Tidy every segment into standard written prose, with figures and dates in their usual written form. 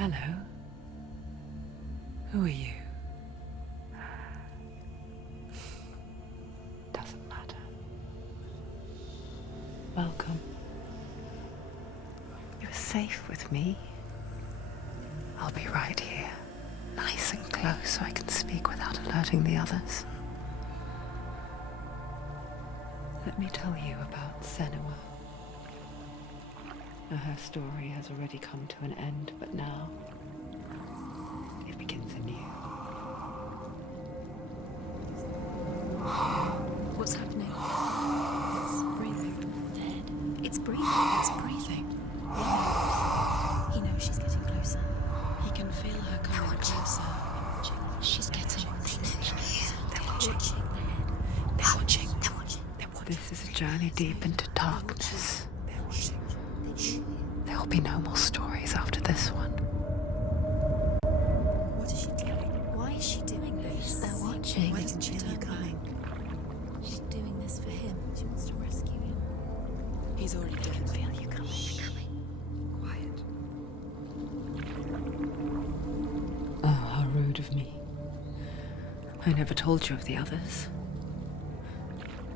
Hello. Who are you? Doesn't matter. Welcome. You're safe with me. I'll be right here, nice and close so I can speak without alerting the others. Let me tell you about Senua. Now, her story has already come to an end, but now it begins anew. What's happening? It's breathing. Dead. It's breathing. It's breathing. He knows she's getting closer. He can feel her coming closer. She's getting closer. They're watching. They're watching. They're watching. This is a journey deep into darkness. They're watching. There'll be no more stories after this one. What is she doing? Why is she doing this? They're watching. Why doesn't she feel you coming? She's doing this for him. She wants to rescue him. He's already dead. I can feel you coming. Quiet. Oh, how rude of me. I never told you of the others.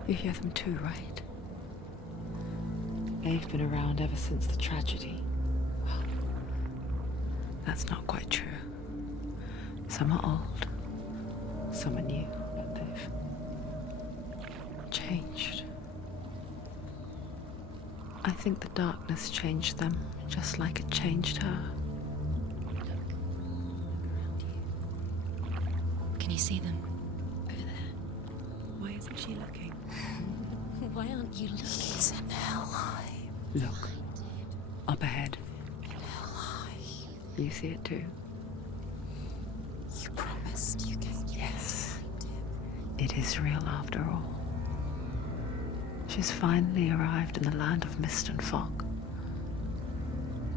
You hear them too, right? They've been around ever since the tragedy. Well, that's not quite true. Some are old, some are new, but they've changed. I think the darkness changed them, just like it changed her. Look around you. Can you see them? Over there. Why isn't she looking? Why aren't you looking? It's in Helheim. Look, up ahead. In Helheim. You see it too? You promised you came. Yes. It is real after all. She's finally arrived in the land of mist and fog.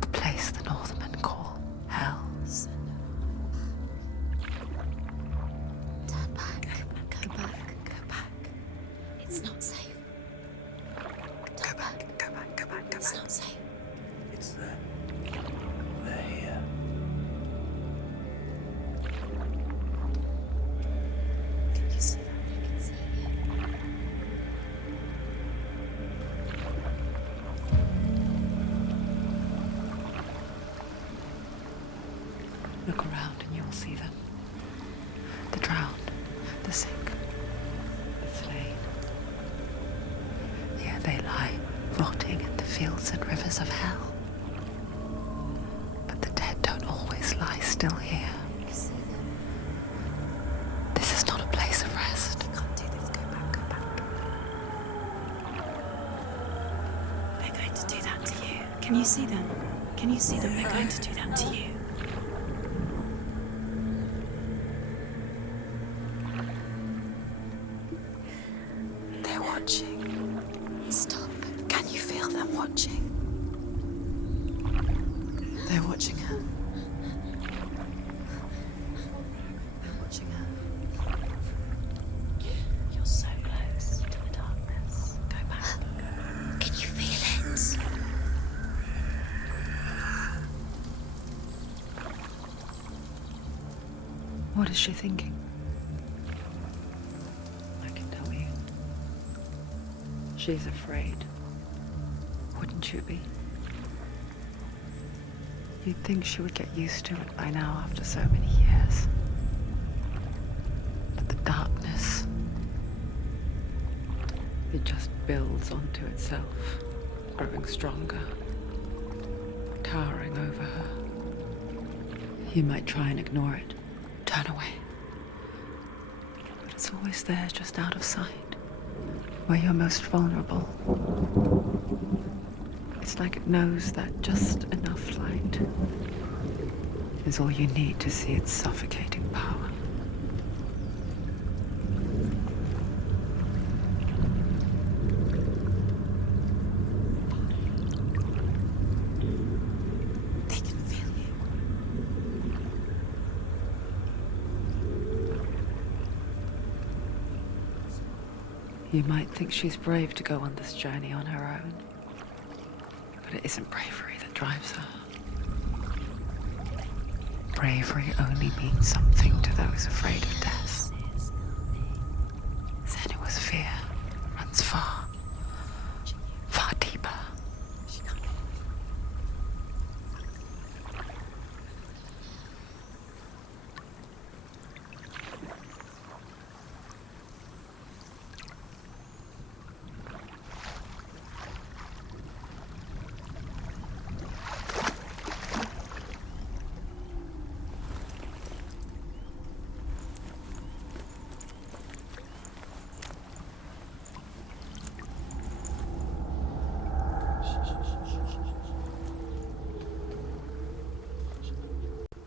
The place the Northmen call Hell. Turn back. Go back. Go back. It's not safe. Go back, go back, go back, go It's back. not safe. It's there. They're here. Can you see that? I can see you. Look around and you'll see them. The drowned, the sick, the slain. Here they lie, rotting in the fields and rivers of hell. But the dead don't always lie still here. You see them? This is not a place of rest. You can't do this. Go back. Go back. They're going to do that to you. Can you see them? Can you see them? They're going to do that to you. They're watching. Stop. Can you feel them watching? They're watching her. They're watching her. You're so close to the darkness. Go back. Can you feel it? What is she thinking? I can tell you. She's afraid. Wouldn't you be? You'd think she would get used to it by now after so many years. But the darkness, it just builds onto itself, growing stronger, towering over her. You might try and ignore it, turn away. But it's always there, just out of sight, where you're most vulnerable. It's like it knows that just enough light is all you need to see its suffocating power. They can feel you. You might think she's brave to go on this journey on her own, but it isn't bravery that drives her. bravery only means something to those afraid of death. Senua's fear runs far, far deeper.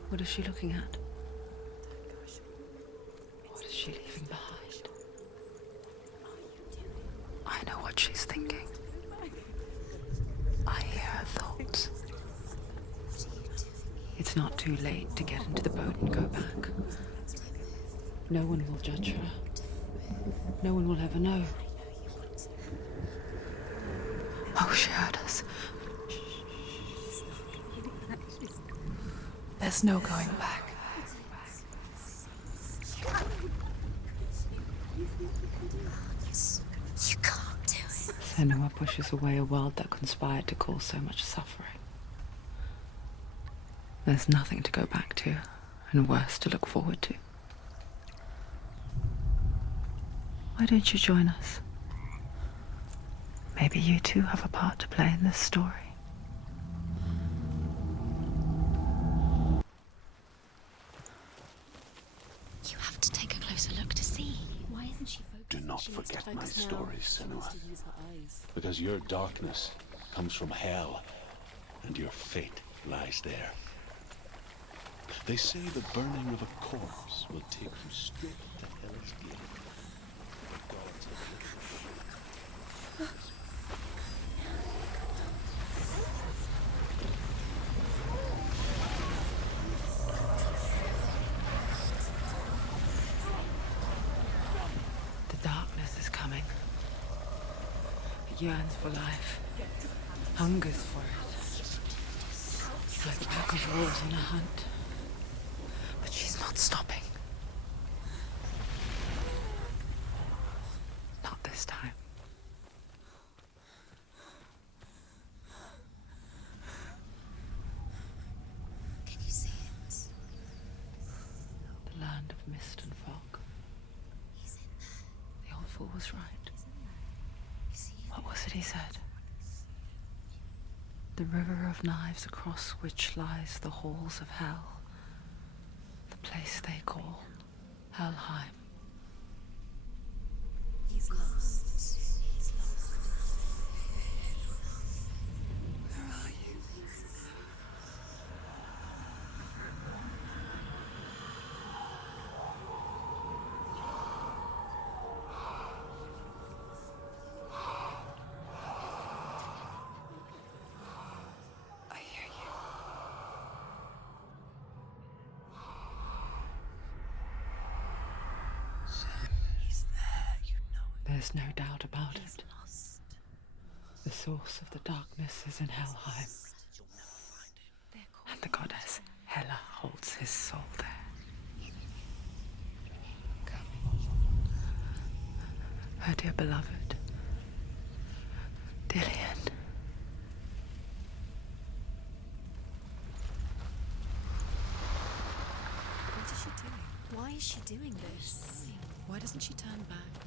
What is she looking at? What is she leaving behind? I know what she's thinking. I hear her thoughts. It's not too late to get into the boat and go back. No one will judge her. No one will ever know. Oh, she heard us. There's no going back. You can't do it. Senua pushes away a world that conspired to cause so much suffering. There's nothing to go back to, and worse to look forward to. Why don't you join us? Maybe you too have a part to play in this story. You have to take a closer look to see. Why isn't she focused? Do not forget my stories, Senua. Because your darkness comes from hell, and your fate lies there. They say the burning of a corpse will take you straight to Hell's Gate. The gods of The darkness is coming. It yearns for life, hungers for it. It's like a pack of wolves on a hunt. But she's not stopping. Not this time. Can you see it? The land of mist and fog. He's in there. The old fool was right. You see it? What was it he said? The river of knives across which lies the halls of hell. The place they call Helheim. He's lost. He's lost. Where are you? I hear you. He's there, you know it. There's no doubt about He's it. lost. The source of the darkness is in Helheim, You'll never find him. and the goddess Hela holds his soul there. Her dear beloved, Dillion. What is she doing? Why is she doing this? Why doesn't she turn back?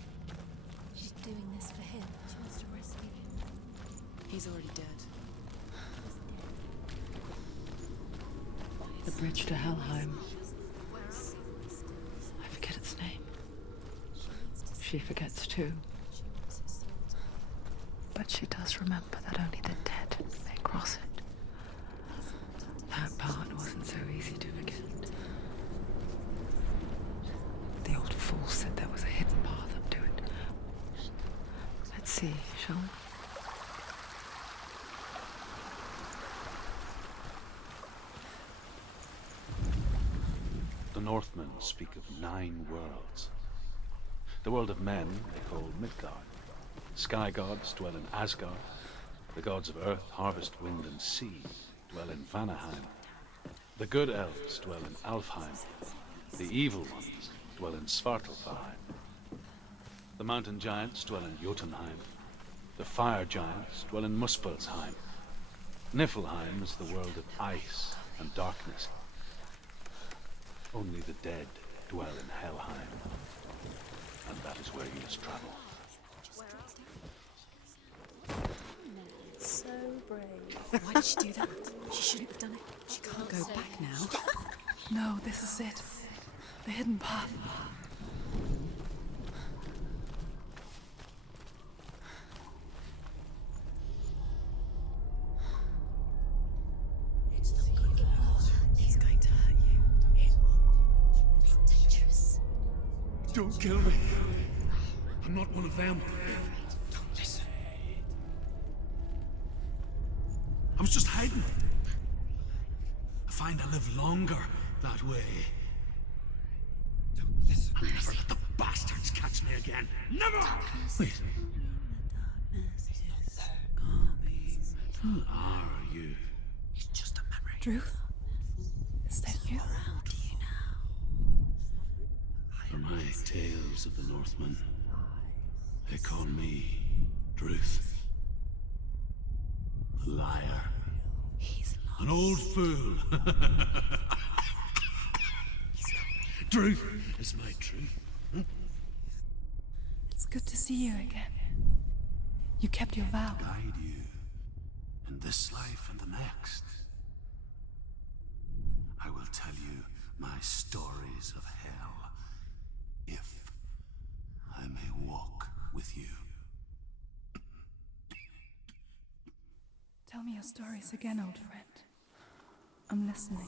She's doing this for him. She wants to rescue him. He's already dead. The bridge to Helheim. I forget its name. She forgets too. But she does remember that only the dead may cross it. That part wasn't so easy to forget. The old fool said there was a hidden path up to it. Let's see, shall we? The Northmen speak of 9 worlds. The world of men they call Midgard. Sky gods dwell in Asgard. The gods of earth, harvest, wind, and sea dwell in Vanaheim. The good elves dwell in Alfheim. The evil ones dwell in Svartalfheim. The mountain giants dwell in Jotunheim. The fire giants dwell in Muspelheim. Niflheim is the world of ice and darkness. Only the dead dwell in Helheim. And that is where you must travel. So brave. Why did she do that? She shouldn't have done it. She can't go back now. No, this is it. The hidden path. It's not good. It won't. It's going to hurt you. It won't. It's dangerous. Don't kill me. I'm not one of them. Don't listen. I was just hiding. I find I live longer that way. Don't listen. I'll never let the bastards catch me again. Never! Wait. Who are you? It's just a memory. Druth? Is that you? Around you now. For my tales of the Northmen, they call me Druth. A liar. He's lost. An old fool. Truth is my truth. It's good to see you again. You kept your vow. Guide you in this life and the next. I will tell you my stories of hell, if I may walk with you. Tell me your stories again, old friend. I'm listening.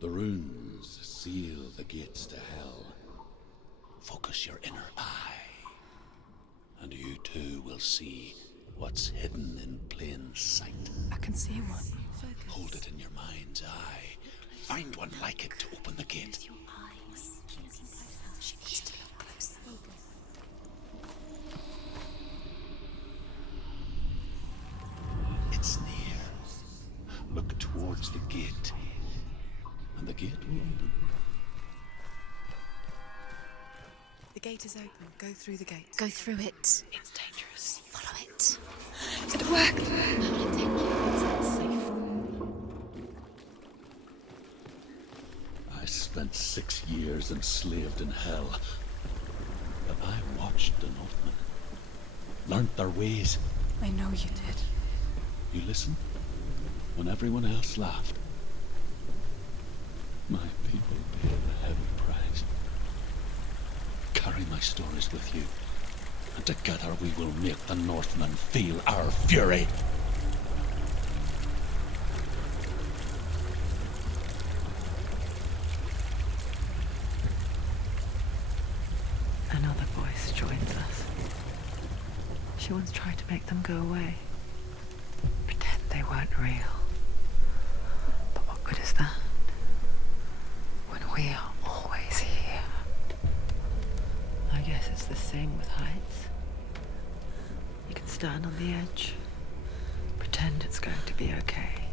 The runes seal the gates to hell. Focus your inner eye, and you too will see what's hidden in plain sight. I can see one. Hold it in your mind's eye. Find one like it to open the gate. Your eyes. She needs to look closer. It's near. Look towards the gate, and the gate will open. The gate is open. Go through the gate. Go through it. It's dangerous. Follow it. It worked! I will take you. It's not safe. I spent 6 years enslaved in hell, but I watched the Northmen, learnt their ways. I know you did. You listened when everyone else laughed. My people paid a heavy price. Carry my stories with you, and together we will make the Northmen feel our fury. Another voice joins us. She once tried to make them go away. Pretend they weren't real. But what good is that? When we are always here. I guess it's the same with heights. You can stand on the edge, pretend it's going to be okay.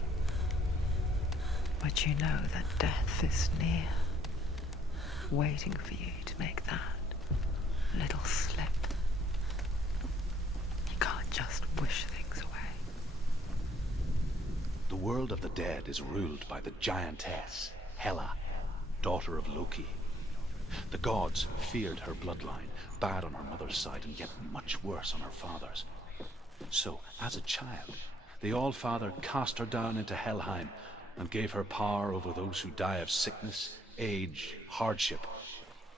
But you know that death is near, waiting for you to make that little slip. You can't just wish things away. The world of the dead is ruled by the giantess, Hela, daughter of Loki. The gods feared her bloodline, bad on her mother's side and yet much worse on her father's. So, as a child, the All-Father cast her down into Helheim and gave her power over those who die of sickness, age, hardship,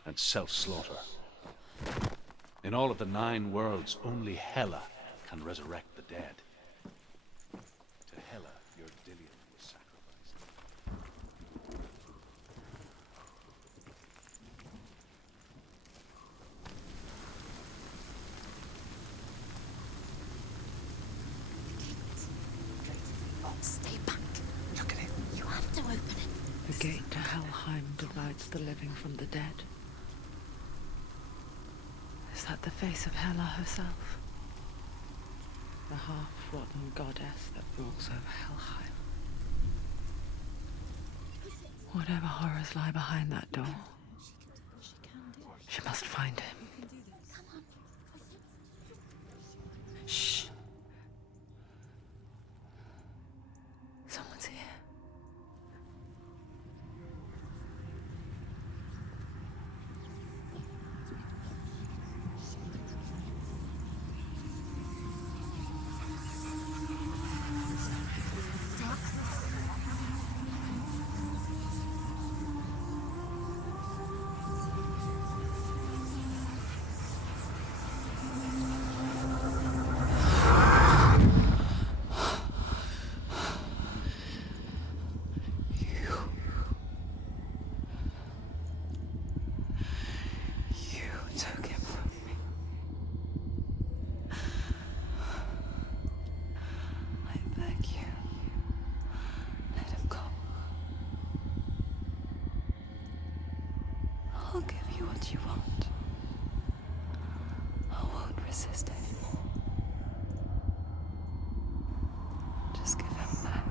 and self-slaughter. In all of the 9 worlds, only Hela can resurrect the dead. To Hela, your Dillion was sacrificed. Stay back. Look at it. You have to open it. The gate to Helheim divides the living from the dead. Is that the face of Hela herself? The half-rotten goddess that rules over Helheim. Whatever horrors lie behind that door, She can do it. she must find him. You can do this. Come on. Shh. Someone's here. You took him from me. I beg you, let him go. I'll give you what you want. I won't resist anymore. Just give him back.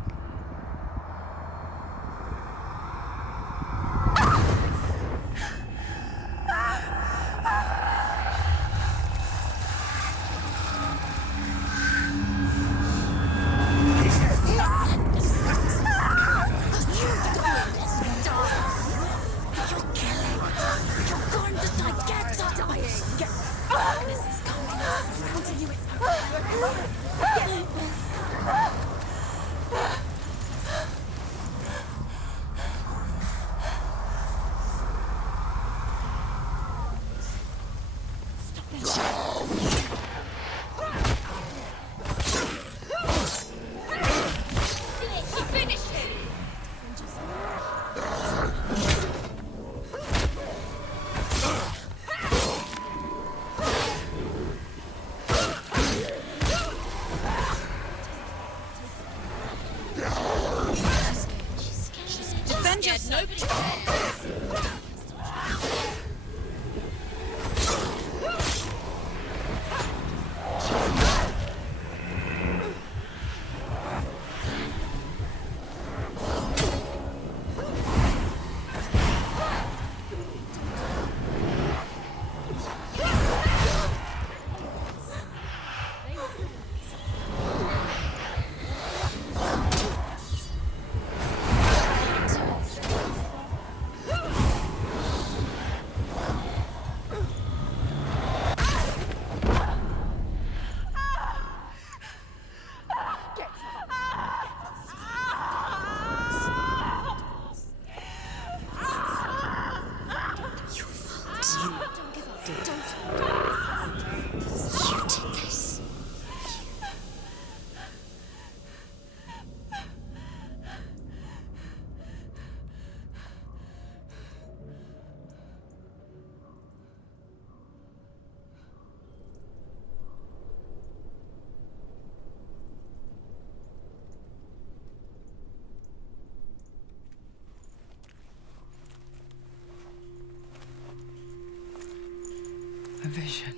A vision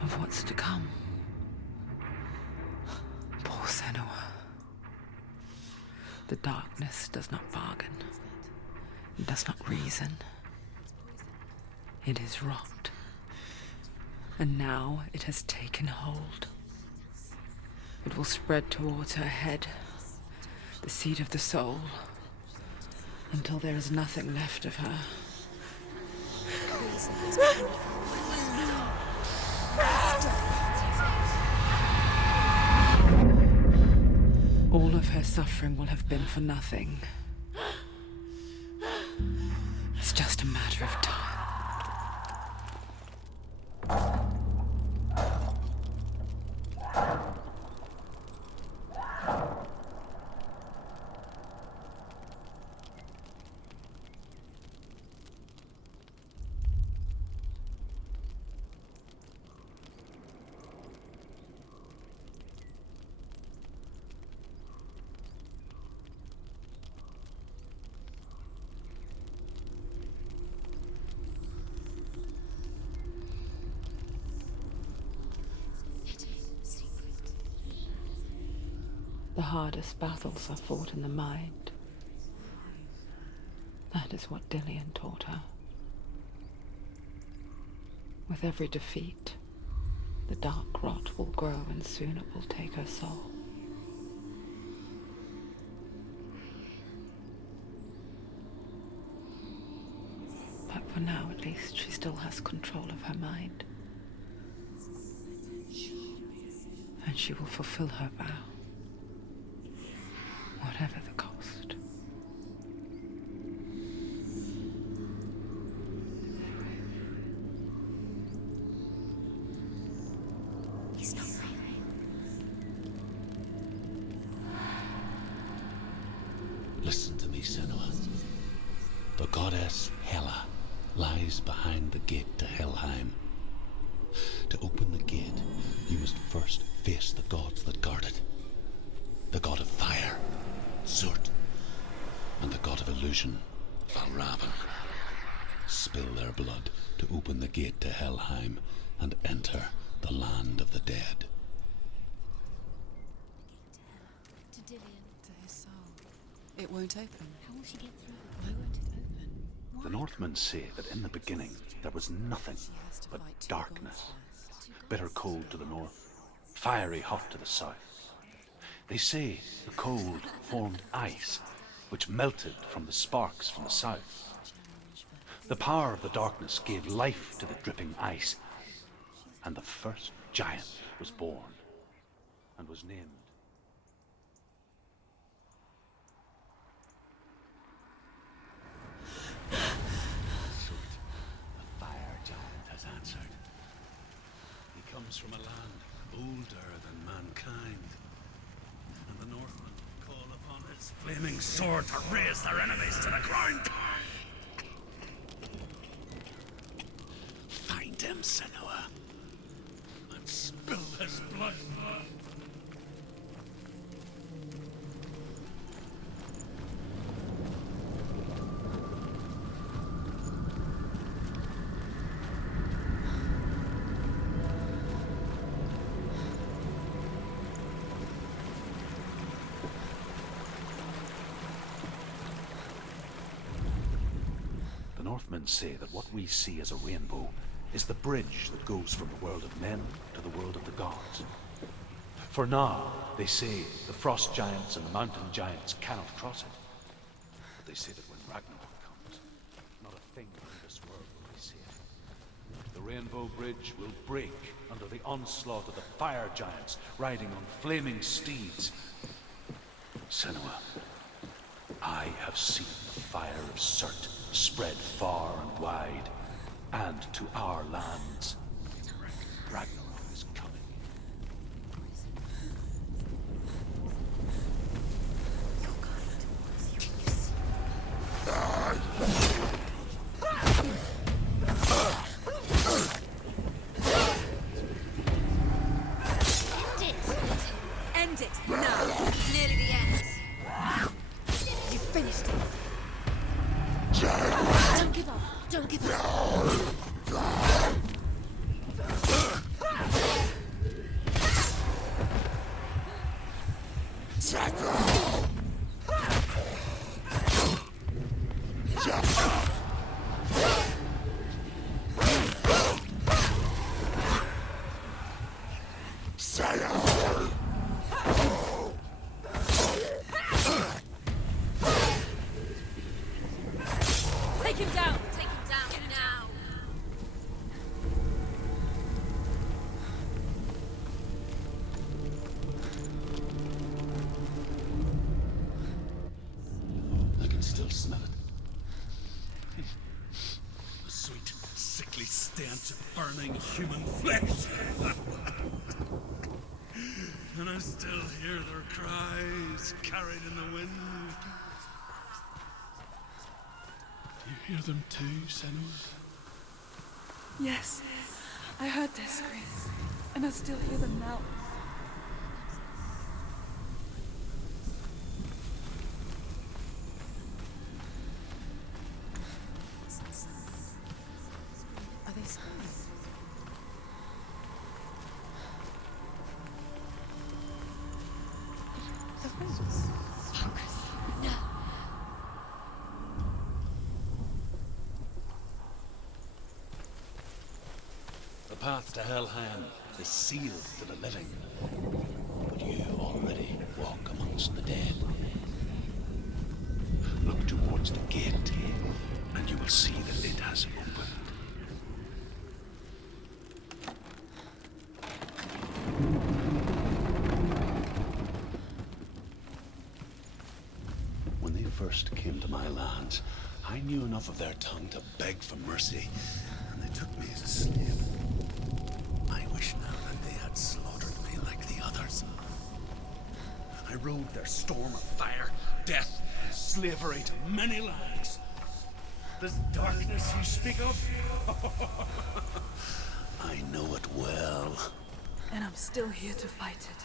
of what's to come. Poor Senua. The darkness does not bargain. It does not reason. It is rot. And now it has taken hold. It will spread towards her head, the seat of the soul, until there is nothing left of her. All of her suffering will have been for nothing. It's just a matter of time. The hardest battles are fought in the mind. That is what Dillion taught her. With every defeat, the dark rot will grow and soon it will take her soul. But for now, at least, she still has control of her mind. And she will fulfill her vow, whatever the cost. He's not real. Listen to me, Senua. The goddess Hela lies behind the gate to Helheim. To open the gate, you must first face the gods that guard it. The god of fire, Surtr, and the god of illusion, Valravn. Spill their blood to open the gate to Helheim and enter the land of the dead. To Dillion. To his soul. It won't open. How will she get through? Why won't it open? The Northmen say that in the beginning there was nothing She has to but fight two darkness. gods first. Bitter cold to the north, fiery hot to the south. They say the cold formed ice, which melted from the sparks from the south. The power of the darkness gave life to the dripping ice, and the first giant was born, and was named Surtr. The fire giant has answered. He comes from a land older than mankind, and the Northmen call upon his flaming sword to raise their enemies to the ground. Find him, Senua, and spill his blood. The Northmen say that what we see as a rainbow is the bridge that goes from the world of men to the world of the gods. For now, they say the frost giants and the mountain giants cannot cross it. But they say that when Ragnarok comes, not a thing in this world will be safe. The rainbow bridge will break under the onslaught of the fire giants riding on flaming steeds. Senua, I have seen the fire of Surtr spread far and wide, and to our lands. Ragnarok is coming. End it! Now! It's nearly the end. You finished it. Don't give up. Don't give up. Take him down! Take him down now! I can still smell it. The sweet, sickly stench of burning human flesh. And I still hear their cries carried in the wind. You hear them too, Senua? Yes, I heard their screams, and I still hear them now. Are they screaming? The wings. Focus. No. path to Helheim is sealed to the living, but you already walk amongst the dead. Look towards the gate, and you will see that it has opened. When they first came to my lands, I knew enough of their tongue to beg for mercy, and they took me as a slave. I wish now that they had slaughtered me like the others. I rode their storm of fire, death, and slavery to many lands. This darkness you speak of? I know it well. And I'm still here to fight it.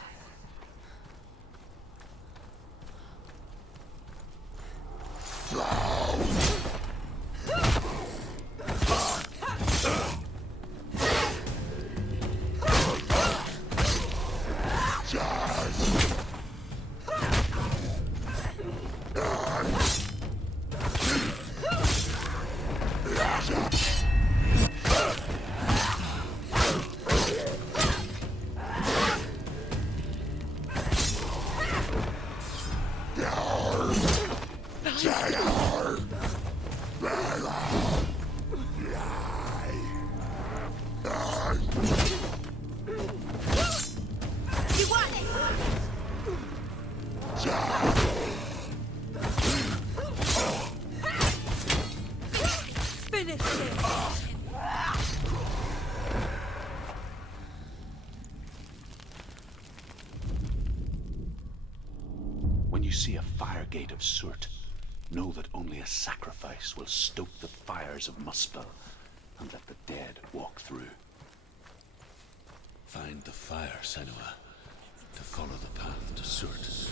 When you see a fire gate of Surtr, know that only a sacrifice will stoke the fires of Muspel and let the dead walk through. Find the fire, Senua, to follow the path to Surtr.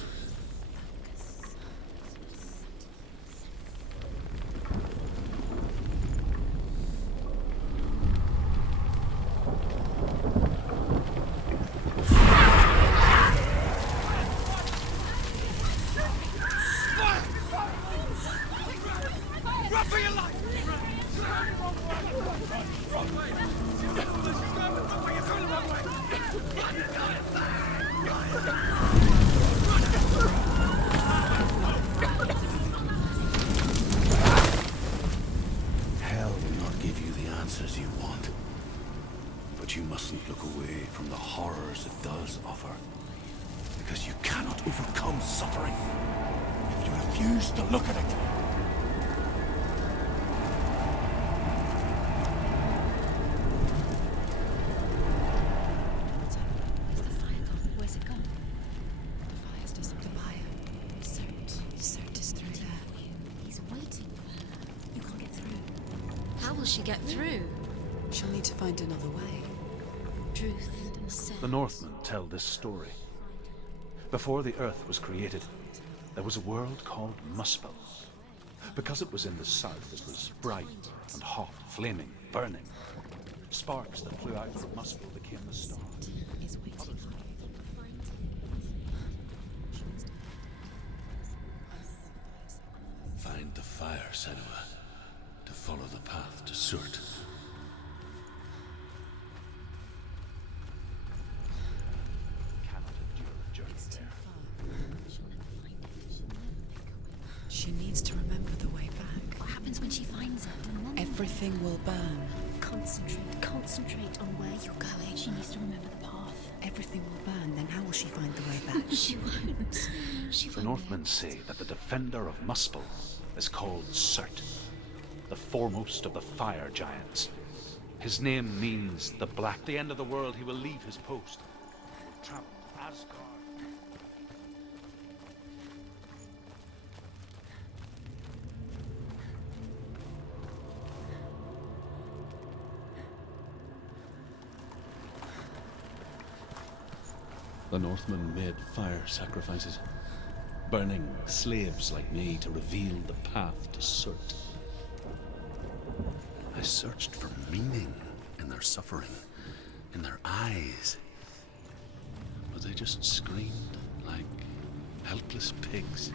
Hell will not give you the answers you want, but you mustn't look away from the horrors it does offer, because you cannot overcome suffering if you refuse to look at it. Where's the fire gone? Where's it gone? The fire's disappeared. The fire. Surtr is through there. He's waiting for her. You can't get through. How will she get through? She'll need to find another way. Truth says. The Northmen tell this story. Before the earth was created, there was a world called Muspel. Because it was in the south, it was bright and hot, flaming, burning. Sparks that flew out from Muspel became the stars. Is waiting. Find the fire, Senua, to follow the path to Surtr. Cannot endure a journey there. She'll never find it. She'll never make her way. She needs to remember the way back. What happens when she finds it? Everything will burn. Concentrate on where you're going. She needs to remember the path. Everything will burn, then how will she find the way back? She won't. She The won't. Northmen say that the defender of Muspel is called Surtr, the foremost of the fire giants. His name means the black. At the end of the world, he will leave his post and will travel to Asgard. The Northmen made fire sacrifices, burning slaves like me to reveal the path to Surtr. I searched for meaning in their suffering, in their eyes, but they just screamed like helpless pigs.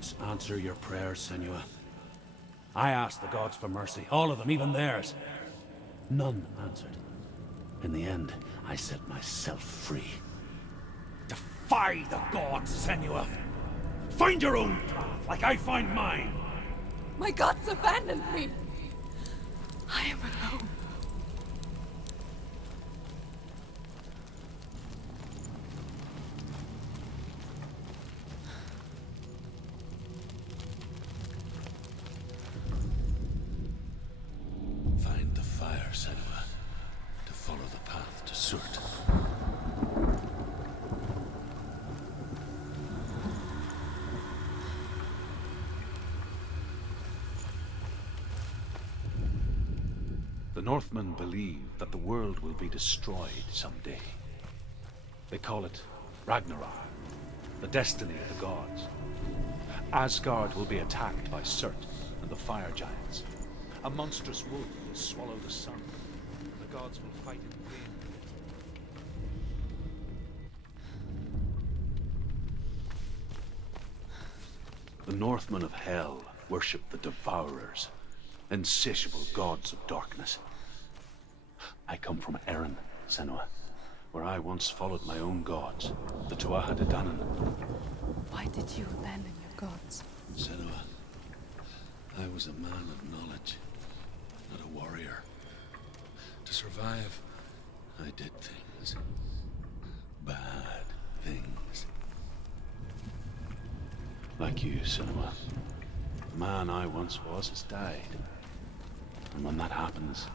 gods answer your prayers, Senua. I asked the gods for mercy, all of them, even theirs. None answered. In the end, I set myself free. Defy the gods, Senua! Find your own path, like I find mine! My gods abandoned me! I am alone. Find the fire, Senua, to follow the path to Surtr. The Northmen believe that the world will be destroyed someday. They call it Ragnarok, the destiny of the gods. Asgard will be attacked by Surtr and the fire giants. A monstrous wolf will swallow the sun. The gods will fight in vain. The Northmen of Hell worship the Devourers, insatiable gods of darkness. I come from Erin, Senua, where I once followed my own gods, the Tuatha De Danann. Why did you abandon your gods? Senua, I was a man of knowledge, not a warrior. To survive, I did things. Bad things. Like you, Senua. The man I once was has died. And when that happens,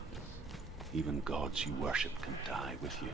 even gods you worship can die with you.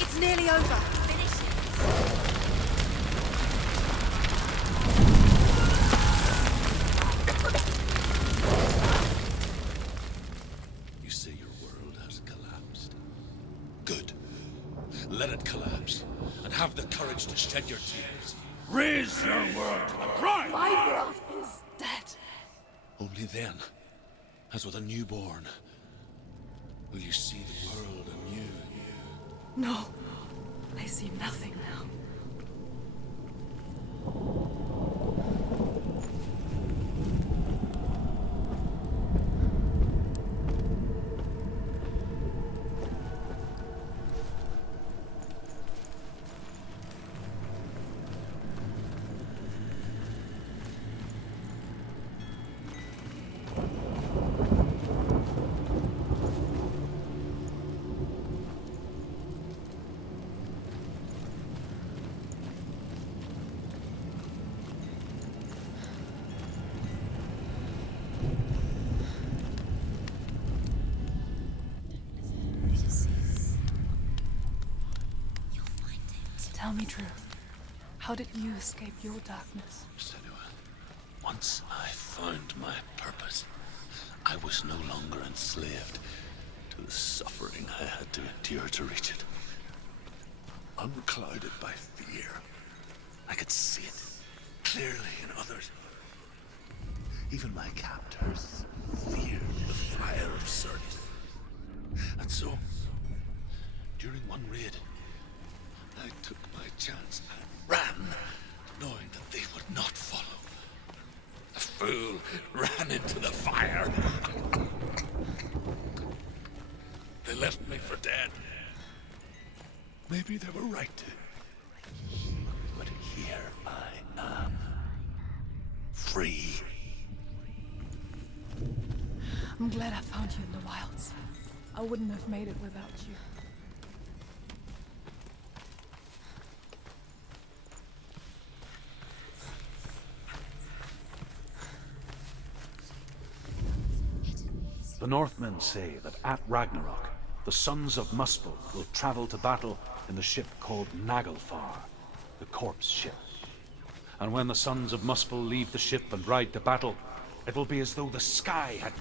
It's nearly over. Finish it. You say your world has collapsed. Good. Let it collapse, and have the courage to shed your tears. Raise your world to the prime! My world is dead. Only then, as with a newborn, will you see the world anew. No, I see nothing now. Tell me truth. How did you escape your darkness? Senua, once I found my purpose, I was no longer enslaved to the suffering I had to endure to reach it. Unclouded by fear, I could see it clearly in others. Even my captors feared the fire of Surtr. And so, during one raid, I took my chance and ran, knowing that they would not follow. The fool ran into the fire. They left me for dead. Maybe they were right to. But here I am. Free. I'm glad I found you in the wilds. I wouldn't have made it without you. The Northmen say that at Ragnarok, the sons of Muspel will travel to battle in the ship called Naglfar, the corpse ship. And when the sons of Muspel leave the ship and ride to battle, it will be as though the sky had...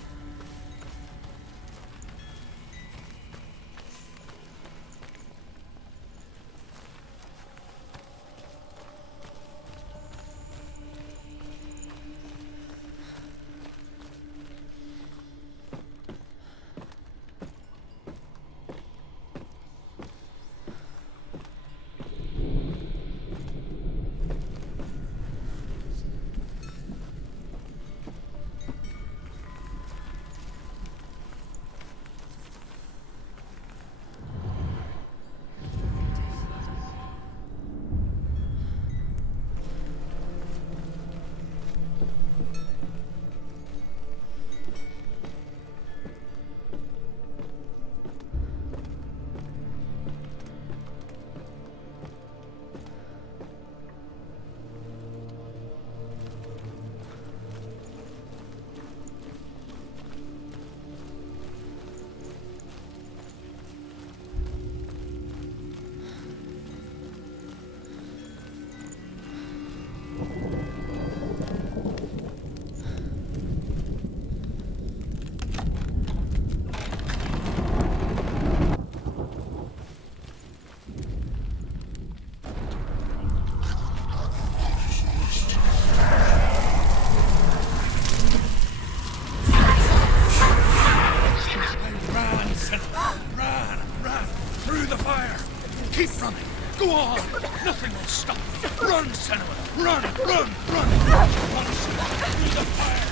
Keep running. Go on. Nothing will stop. Run, Senua. Run, run, run. Run, Senua. Through the fire.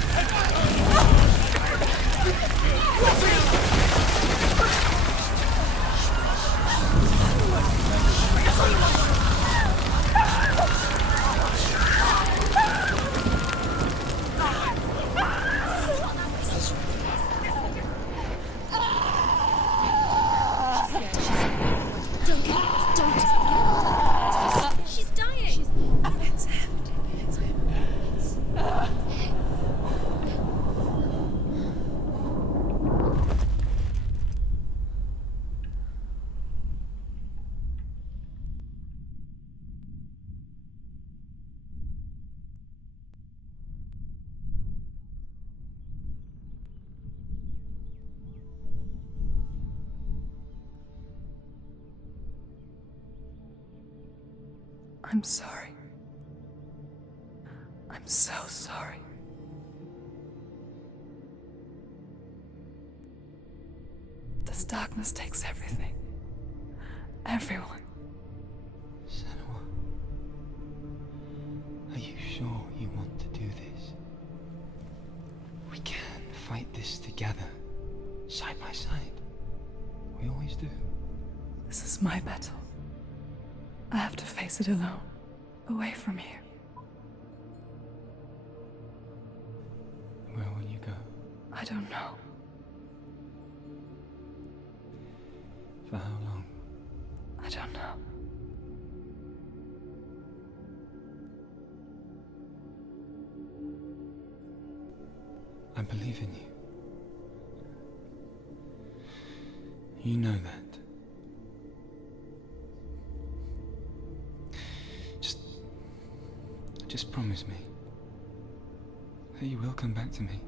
She's dying. It's him. It's him. I'm sorry. so sorry. This darkness takes everything. Everyone. Senua, are you sure you want to do this? We can fight this together, side by side. We always do. This is my battle. I have to face it alone, away from here. Where will you go? I don't know. For how long? I don't know. I believe in you. You know that. Just promise me that you will come back to me.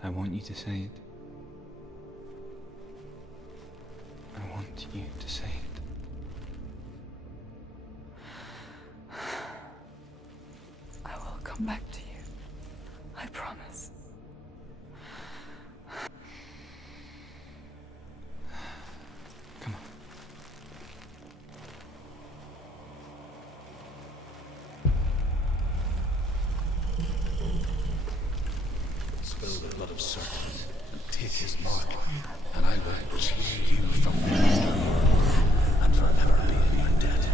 I want you to say it. I want you to say it. I will come back to you. I promise. Come on. Spill the blood of Surtr and take his mark, and I will cheer you from yonder and forever be in your debt.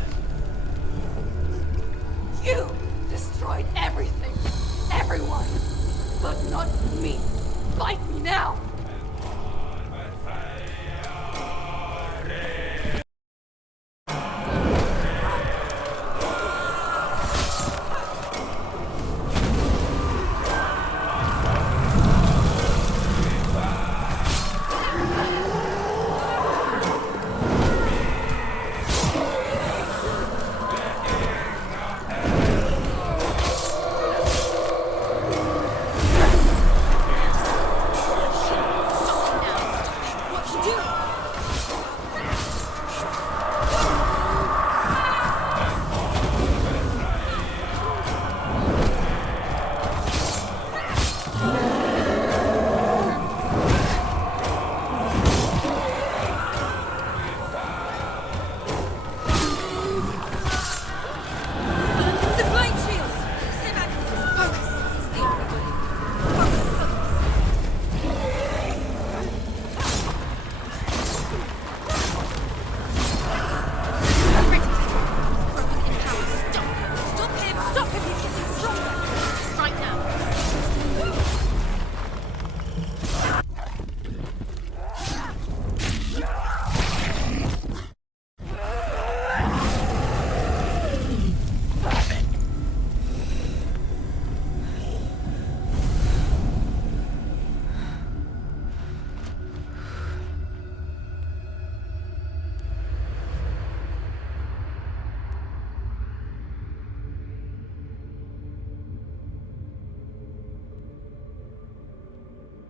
You destroyed everything, everyone, but not me. Fight me now.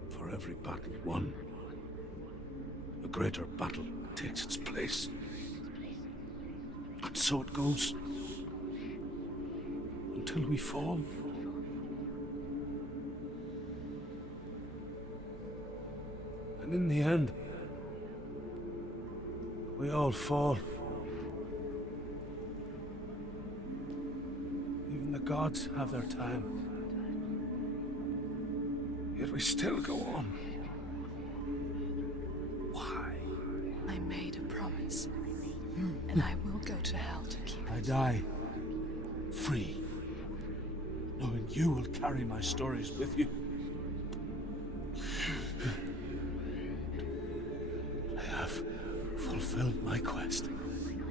For every battle won, a greater battle takes its place. And so it goes. Until we fall. And in the end, we all fall. Even the gods have their time. Yet we still go on. Why? I made a promise, and I will go to hell to keep it. I die free, knowing you will carry my stories with you. I have fulfilled my quest.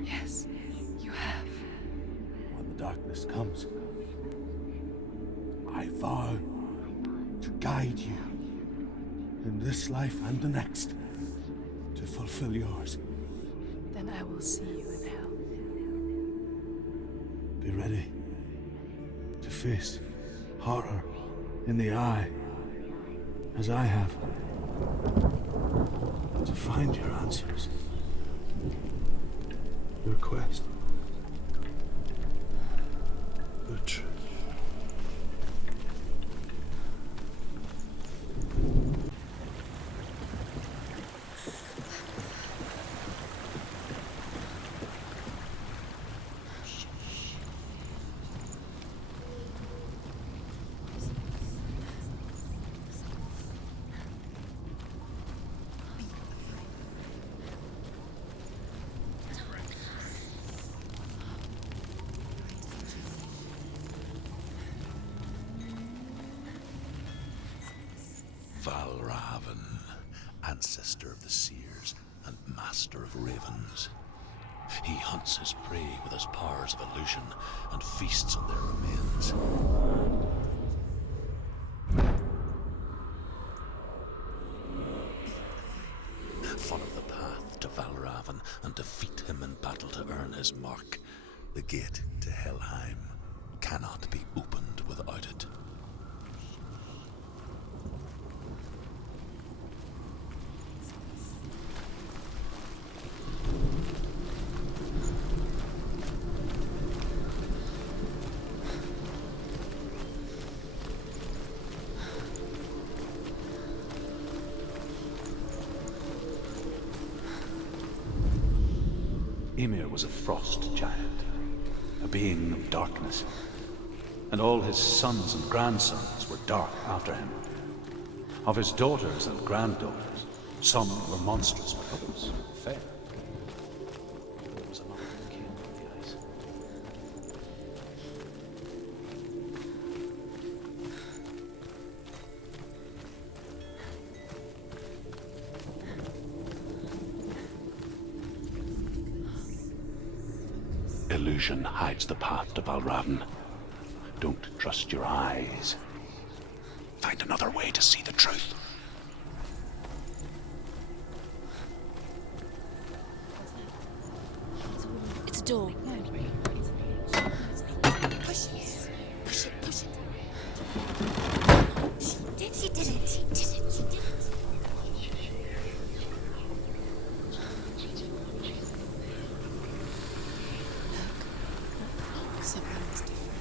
Yes, you have. When the darkness comes, I vow to guide you in this life and the next to fulfill yours. Then I will see you in hell. Be ready to face horror in the eye, as I have, to find your answers. Your quest Surtr. Valravn, ancestor of the seers and master of ravens. He hunts his prey with his powers of illusion and feasts on their remains. Follow the path to Valravn and defeat him in battle to earn his mark. The gate to Helheim cannot be opened without it. Ymir was a frost giant, a being of darkness, and all his sons and grandsons were dark after him. Of his daughters and granddaughters, some were monstrous, but others fair. There was another who came from the ice. Illusion hides the path to Valravn. Don't trust your eyes. Find another way to see the truth. It's a door. Push it. Push it. Push it. She did it. She did it. She did it. Something's different.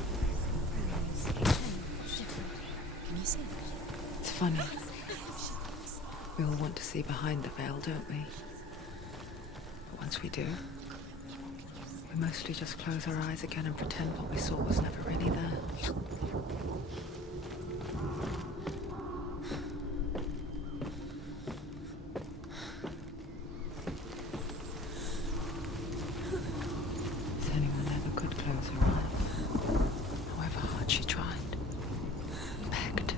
Can you see it? It's funny. We all want to see behind the veil, don't we? But once we do, we mostly just close our eyes again and pretend what we saw was never really there. If anyone ever could close her eyes, however hard she tried, begged.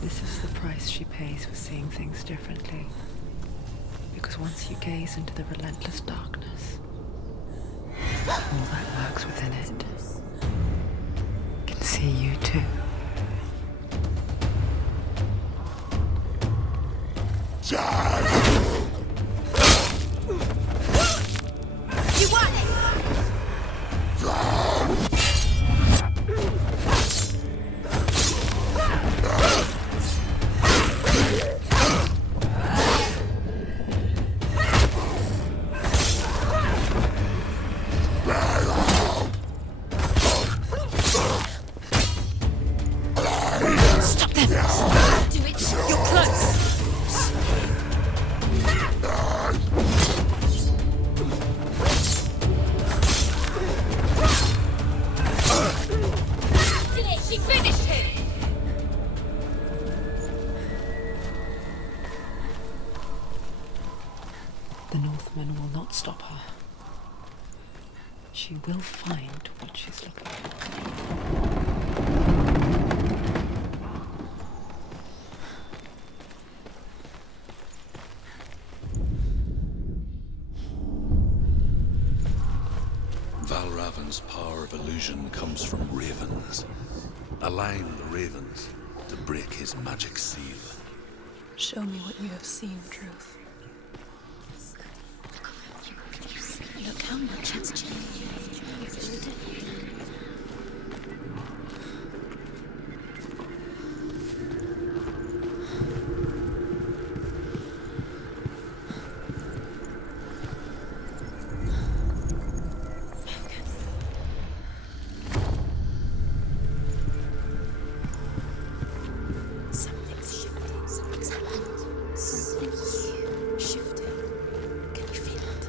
This is the price she pays for seeing things differently. Because once you gaze into the relentless darkness, all that lurks within it can see you too. You want it! Stop them! Do it! You're close! Did it! She finished him! The Northmen will not stop her. She will find what she's looking for. Valravn's power of illusion comes from ravens. Align the ravens to break his magic seal. Show me what you have seen, Truth. Look How much has changed? It's all different now. Something's shifting. Something's happened. Something's shifting. Can you feel it?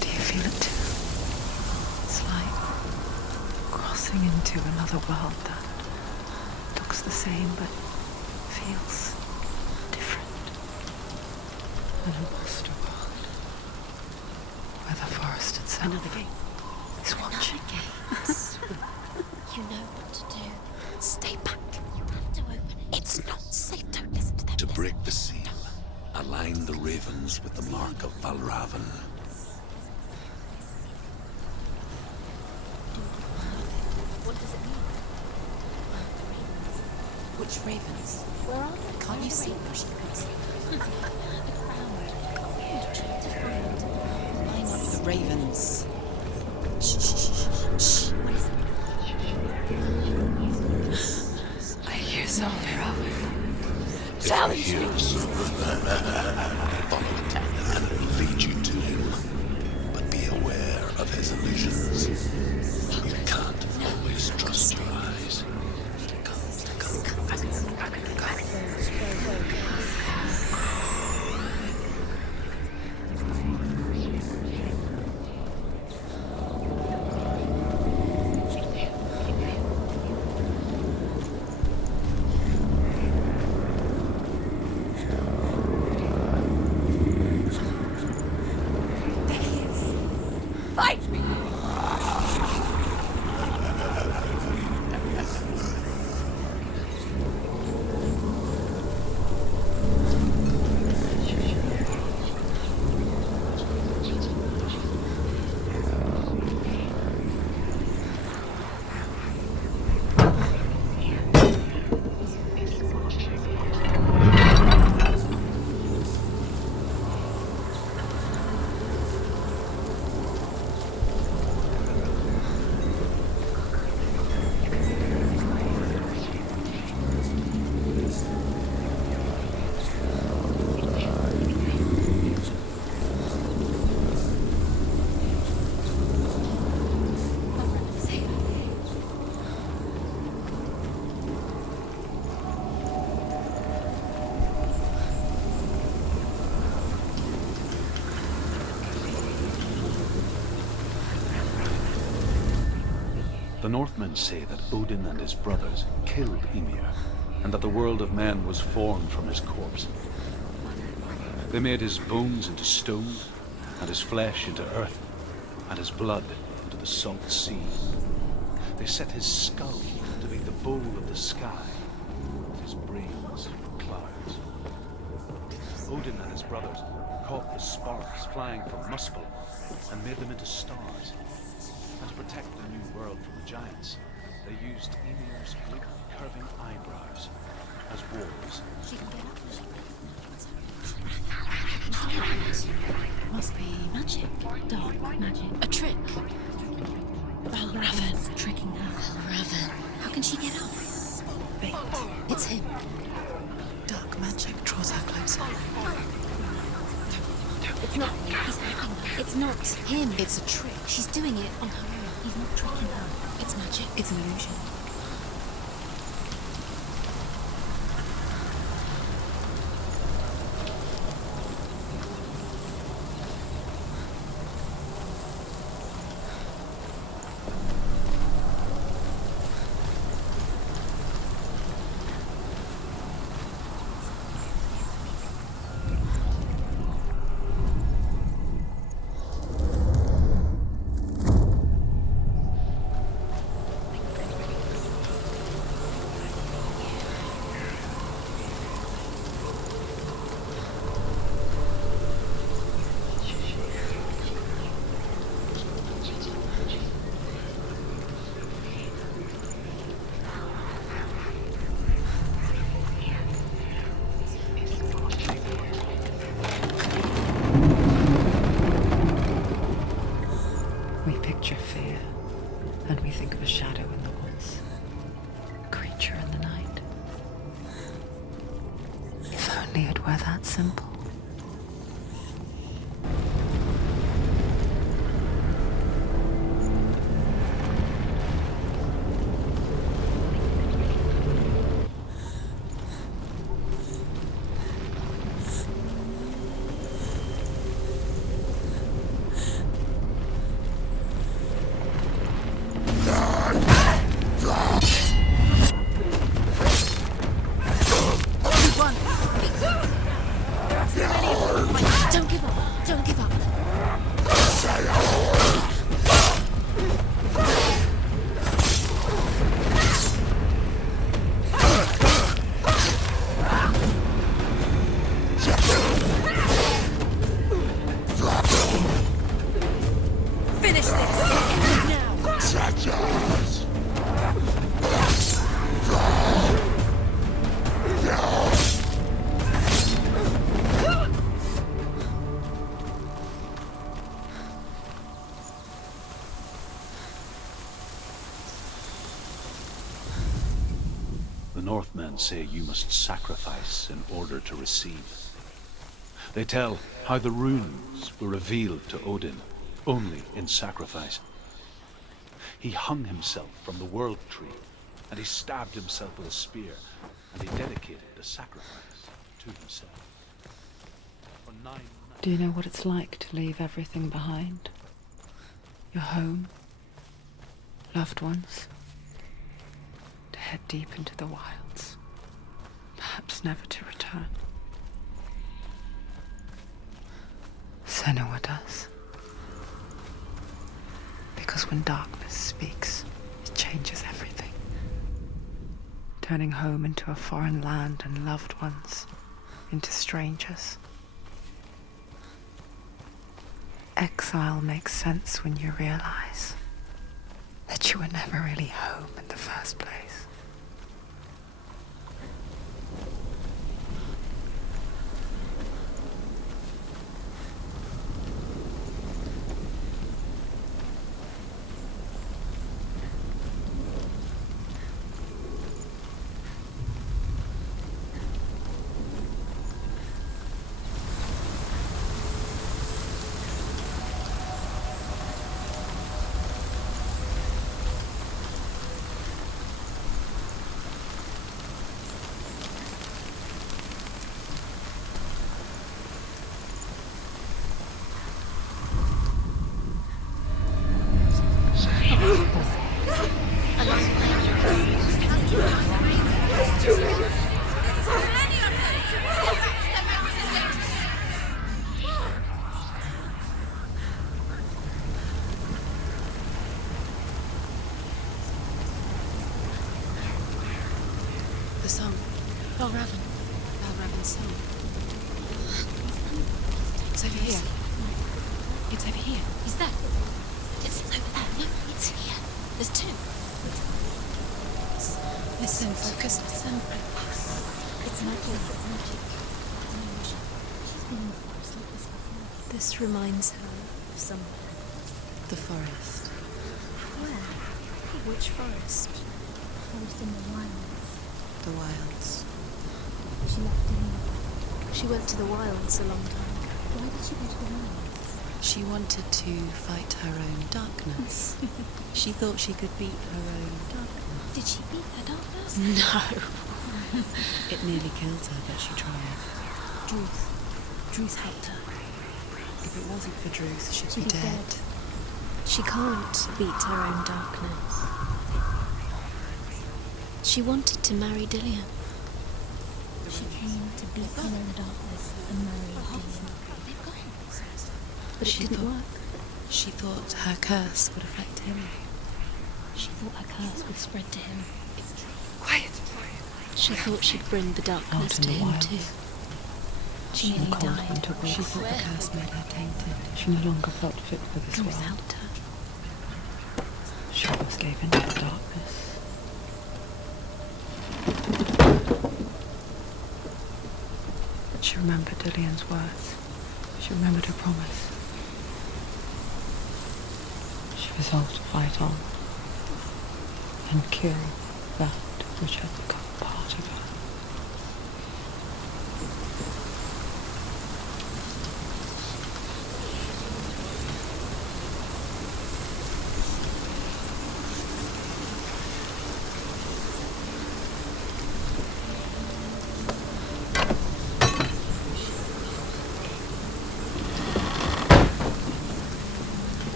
Do you feel it too? It's like crossing into another world that looks the same but feels different. An imposter world where the forest itself Another gate. is watching. Another gate. You know what to do. Stay back. You have to open it. It's not safe. Don't listen to them. To break the seal, align the ravens with the mark of Valravn. What does it mean? Which ravens? Where are they? Can't you see them? She can't see them. The crown. Trying to find. I know the ravens. Shh, shh, shh, shh. What is it? I hear something. If he hears, follow it, and it will lead you to him. But be aware of his illusions. You can't always trust your eyes. Fight me! The Northmen say that Odin and his brothers killed Ymir, and that the world of men was formed from his corpse. They made his bones into stone, and his flesh into earth, and his blood into the salt sea. They set his skull to be the bowl of the sky, and his brains for clouds. Odin and his brothers caught the sparks flying from Muspel and made them into stars. And to protect the new world from the giants, they used Ymir's great curving eyebrows as walls. She can get up. Must be magic. Dark magic. A trick. Valravn tricking her. Valravn. How can she get up? Bait. It's him. Dark magic draws her closer. It's not. He's hacking her. It's not him. It's a trick. She's doing it on her own. He's not tricking her. It's magic. It's an illusion. it were that simple. Don't give up. Don't give up. Finish this. Now. The Northmen say you must sacrifice in order to receive. They tell how the runes were revealed to Odin only in sacrifice. He hung himself from the world tree, and he stabbed himself with a spear, and he dedicated the sacrifice to himself. For 9 nights. Do you know what it's like to leave everything behind? Your home, loved ones, to head deep into the wilds, perhaps never to return. Senua does. Because when darkness speaks, it changes everything. Turning home into a foreign land and loved ones into strangers. Exile makes sense when you realize that you were never really home in the first place. The song. Valravn's song. It's over here. It's over here. He's there. It's over there. No, it's here. There's two. Listen, focus. Listen. It's magic. It's magic. She's been in the forest like this before. This reminds her of somewhere. The forest. Where? Which forest? Forest in the wilds. The wilds. She left in. She went to the wilds a long time ago. Why did she go to the wilds? She wanted to fight her own darkness. She thought she could beat her own darkness. Did she beat her darkness? No. It nearly killed her, but she tried. Druth helped her. If it wasn't for Druth, she'd be dead. She can't beat her own darkness. She wanted to marry Dillion. She came to beat her own darkness and marry Dillion. But it didn't work. She thought her curse would affect him. She thought her curse would spread to him. Quiet. She thought she'd bring the darkness to him too. She nearly died. She thought the curse made her tainted. She no longer felt fit for this world. Helped her. She almost gave in to the darkness. She remembered Dillion's words. She remembered her promise. She resolved to fight on and kill that which had become part of her.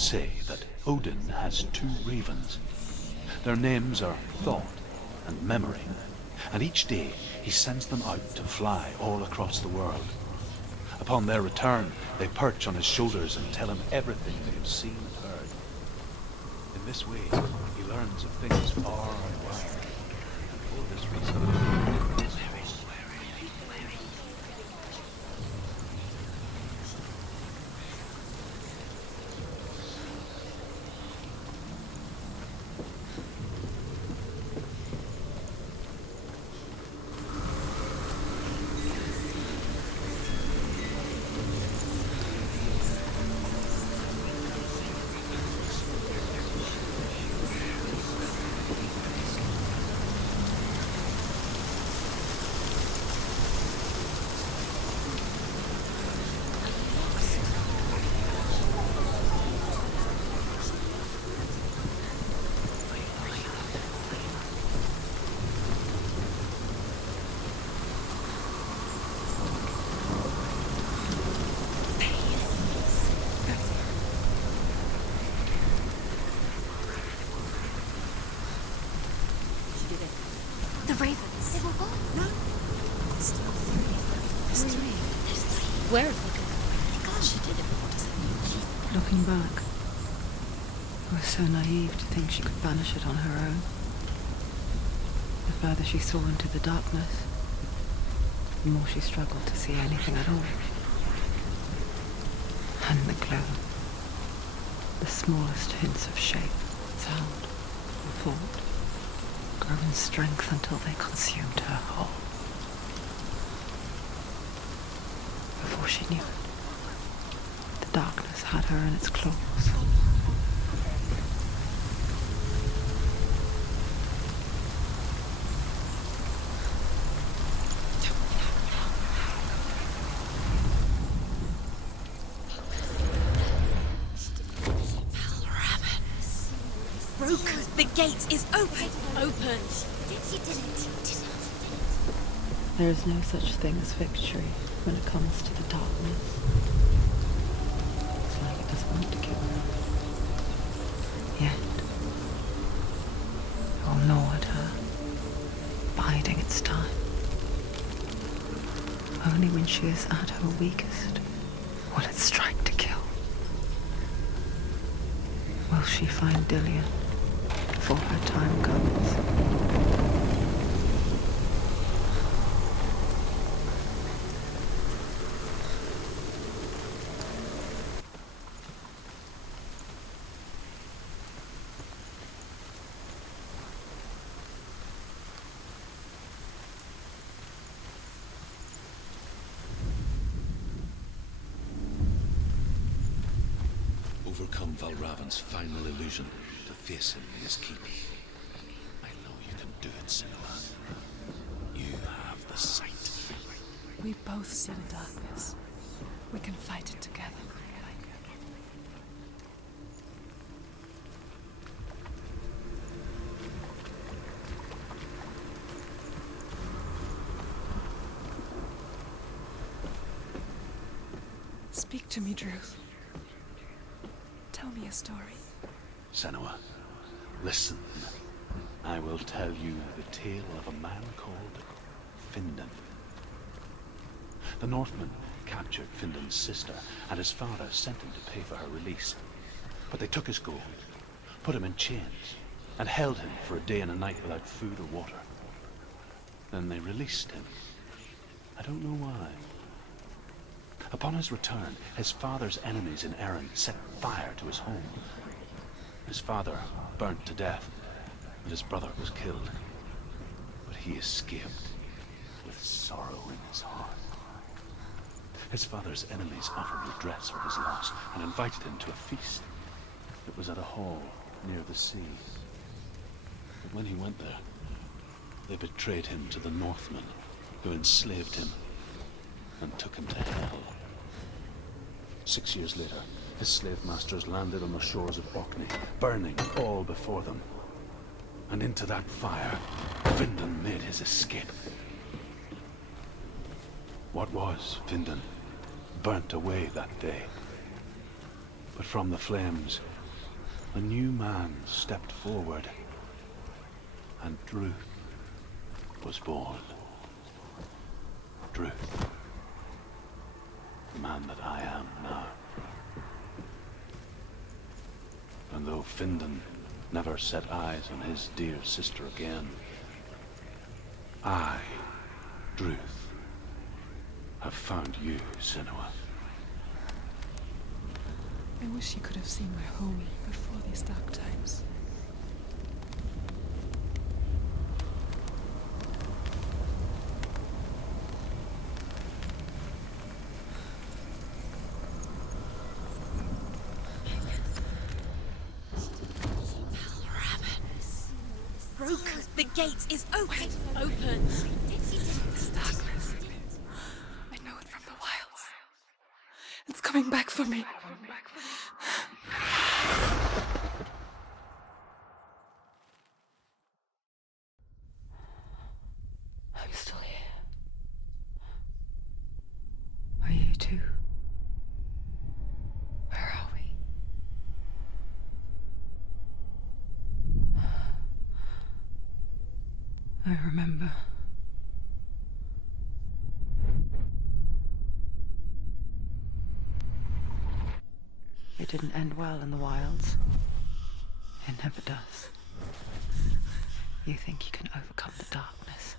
say that Odin has 2 ravens. Their names are Thought and Memory, and each day he sends them out to fly all across the world. Upon their return, they perch on his shoulders and tell him everything they have seen and heard. In this way, he learns of things far and wide, and for this reason, The ravens. They were gone. No. Still 3. There's 3. There's 3. Where are they going? God, she did it. What does it mean? Looking back, I was so naive to think she could banish it on her own. The further she saw into the darkness, the more she struggled to see anything at all. And the glow, the smallest hints of shape, sound, or thought, grow in strength until they consumed her whole. Before she knew it, the darkness had her in its claws. The gate is open! Open! You did it! There is no such thing as victory when it comes to the darkness. It's like it doesn't want to kill her. Yet, it will gnaw at her, biding its time. Only when she is at her weakest will it strike to kill. Will she find Dillion before her time comes? Overcome Valravn's final illusion to face him in his keep. I know you can do it, Senua. You have the sight. We both see the darkness. We can fight it together. Speak to me, Druth. Tell me a story. Senua, listen. I will tell you the tale of a man called Findan. The Northmen captured Findan's sister, and his father sent him to pay for her release. But they took his gold, put him in chains, and held him for a day and a night without food or water. Then they released him. I don't know why. Upon his return, his father's enemies in Erin set fire to his home. His father burnt to death, and his brother was killed. But he escaped with sorrow in his heart. His father's enemies offered redress for his loss and invited him to a feast. It was at a hall near the sea. But when he went there, they betrayed him to the Northmen, who enslaved him and took him to Hell. 6 years later, his slave masters landed on the shores of Orkney, burning all before them. And into that fire, Findan made his escape. What was Findan burnt away that day. But from the flames, a new man stepped forward, and Druth was born. Druth, the man that I am now. And though Findan never set eyes on his dear sister again, I, Druth, have found you, Senua. I wish you could have seen my home before these dark times. The gate is open. Open. This darkness. I know it from the wilds. It's coming back for me. I'm still here. Are you too? Where are we? I remember. It didn't end well in the wilds. It never does. You think you can overcome the darkness,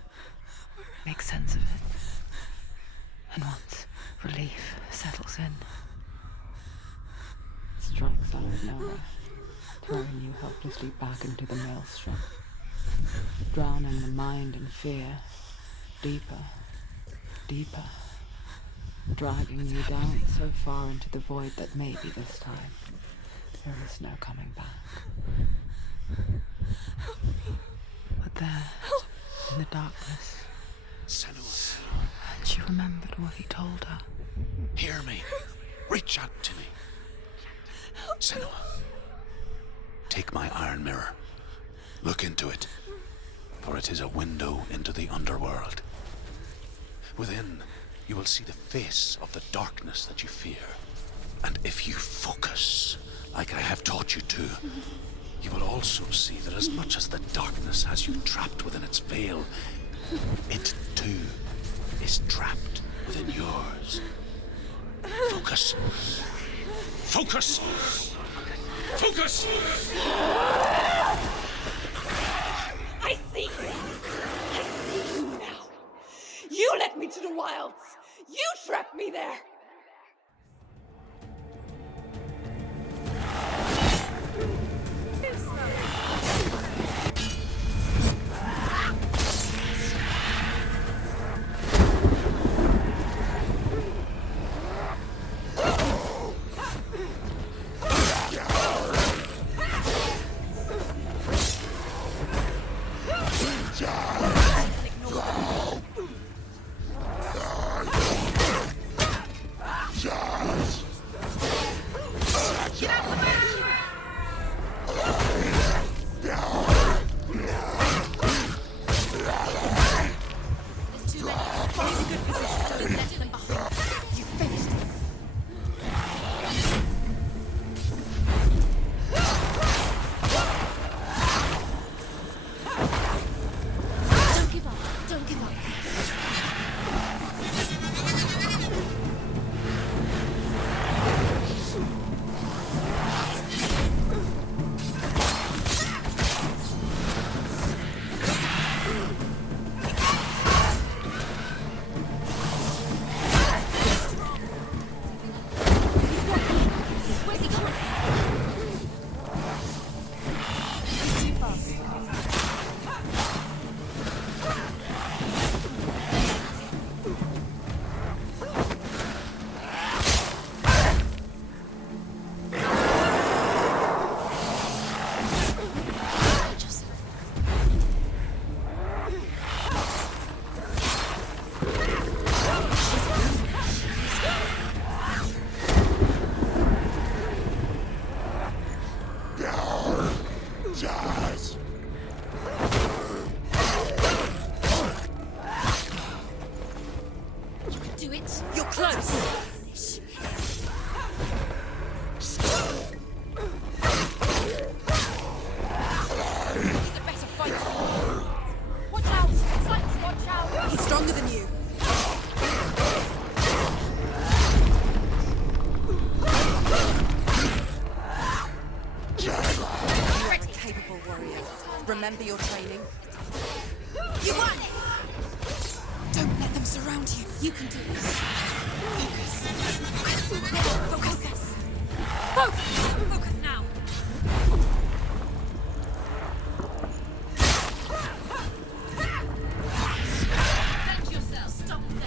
make sense of it, and once relief settles in, it strikes out of nowhere, throwing you helplessly back into the maelstrom, drowning the mind in fear, deeper, deeper, dragging you down so far into the void that maybe this time there is no coming back. But there, in the darkness, Senua, and she remembered what he told her. hear me. Reach out to me. Senua, take my iron mirror. Look into it, for it is a window into the underworld. Within, you will see the face of the darkness that you fear. And if you focus, like I have taught you to, you will also see that as much as the darkness has you trapped within its veil, it too is trapped within yours. Focus. Focus! Focus! I see you! I see you now! You led me to the wilds! You trapped me there! warrior. Remember your training. You want it! Don't let them surround you. You can do this. Focus. Focus. Focus now. Defend yourself. Stop there.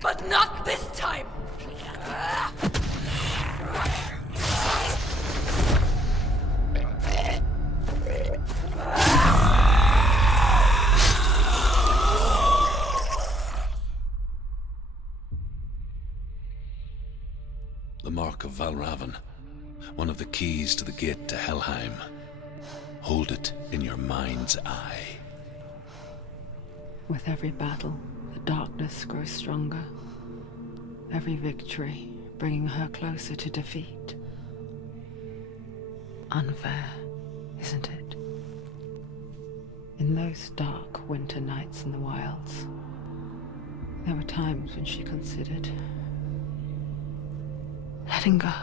But not this time! The mark of Valravn, one of the keys to the gate to Helheim. Hold it in your mind's eye. With every battle, the darkness grows stronger. Every victory bringing her closer to defeat. Unfair, isn't it? In those dark winter nights in the wilds, there were times when she considered letting go.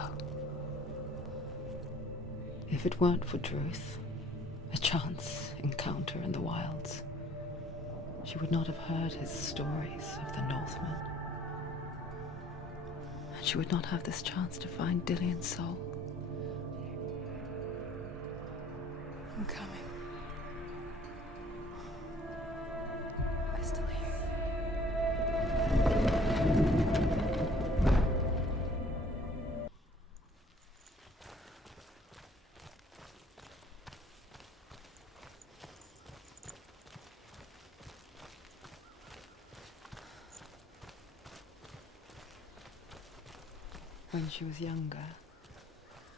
If it weren't for Druth, a chance encounter in the wilds, she would not have heard his stories of the Northmen. And she would not have this chance to find Dillion's soul. I'm coming. I still hear you. When she was younger,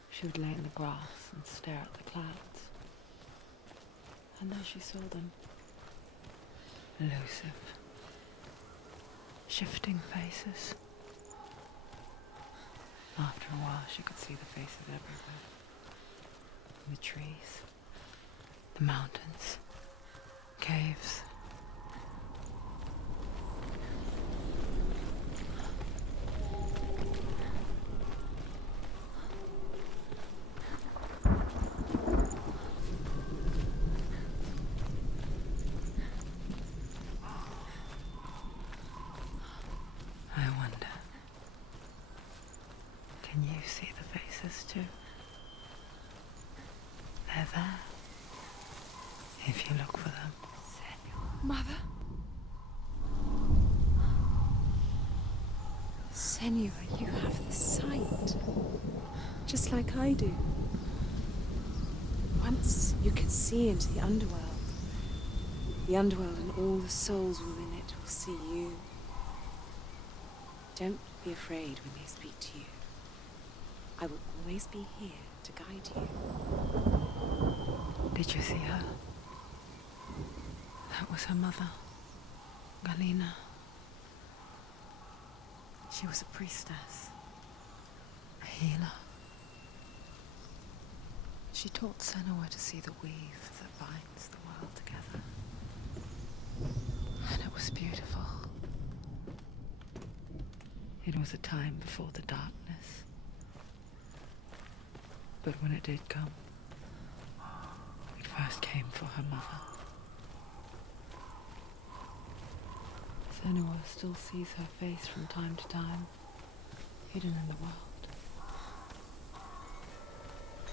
she would lay in the grass and stare at the clouds. And now she saw them. Elusive. Shifting faces. After a while, she could see the faces everywhere. The trees, the mountains, caves. Can you see the faces too? They're there. If you look for them. Mother? Senua, you have the sight. Just like I do. Once you can see into the underworld. The underworld and all the souls within it will see you. Don't be afraid when they speak to you. I will always be here to guide you. Did you see her? That was her mother, Galina. She was a priestess, a healer. She taught Senua to see the weave that binds the world together. And it was beautiful. It was a time before the darkness. But when it did come, it first came for her mother. Senua still sees her face from time to time, hidden in the world.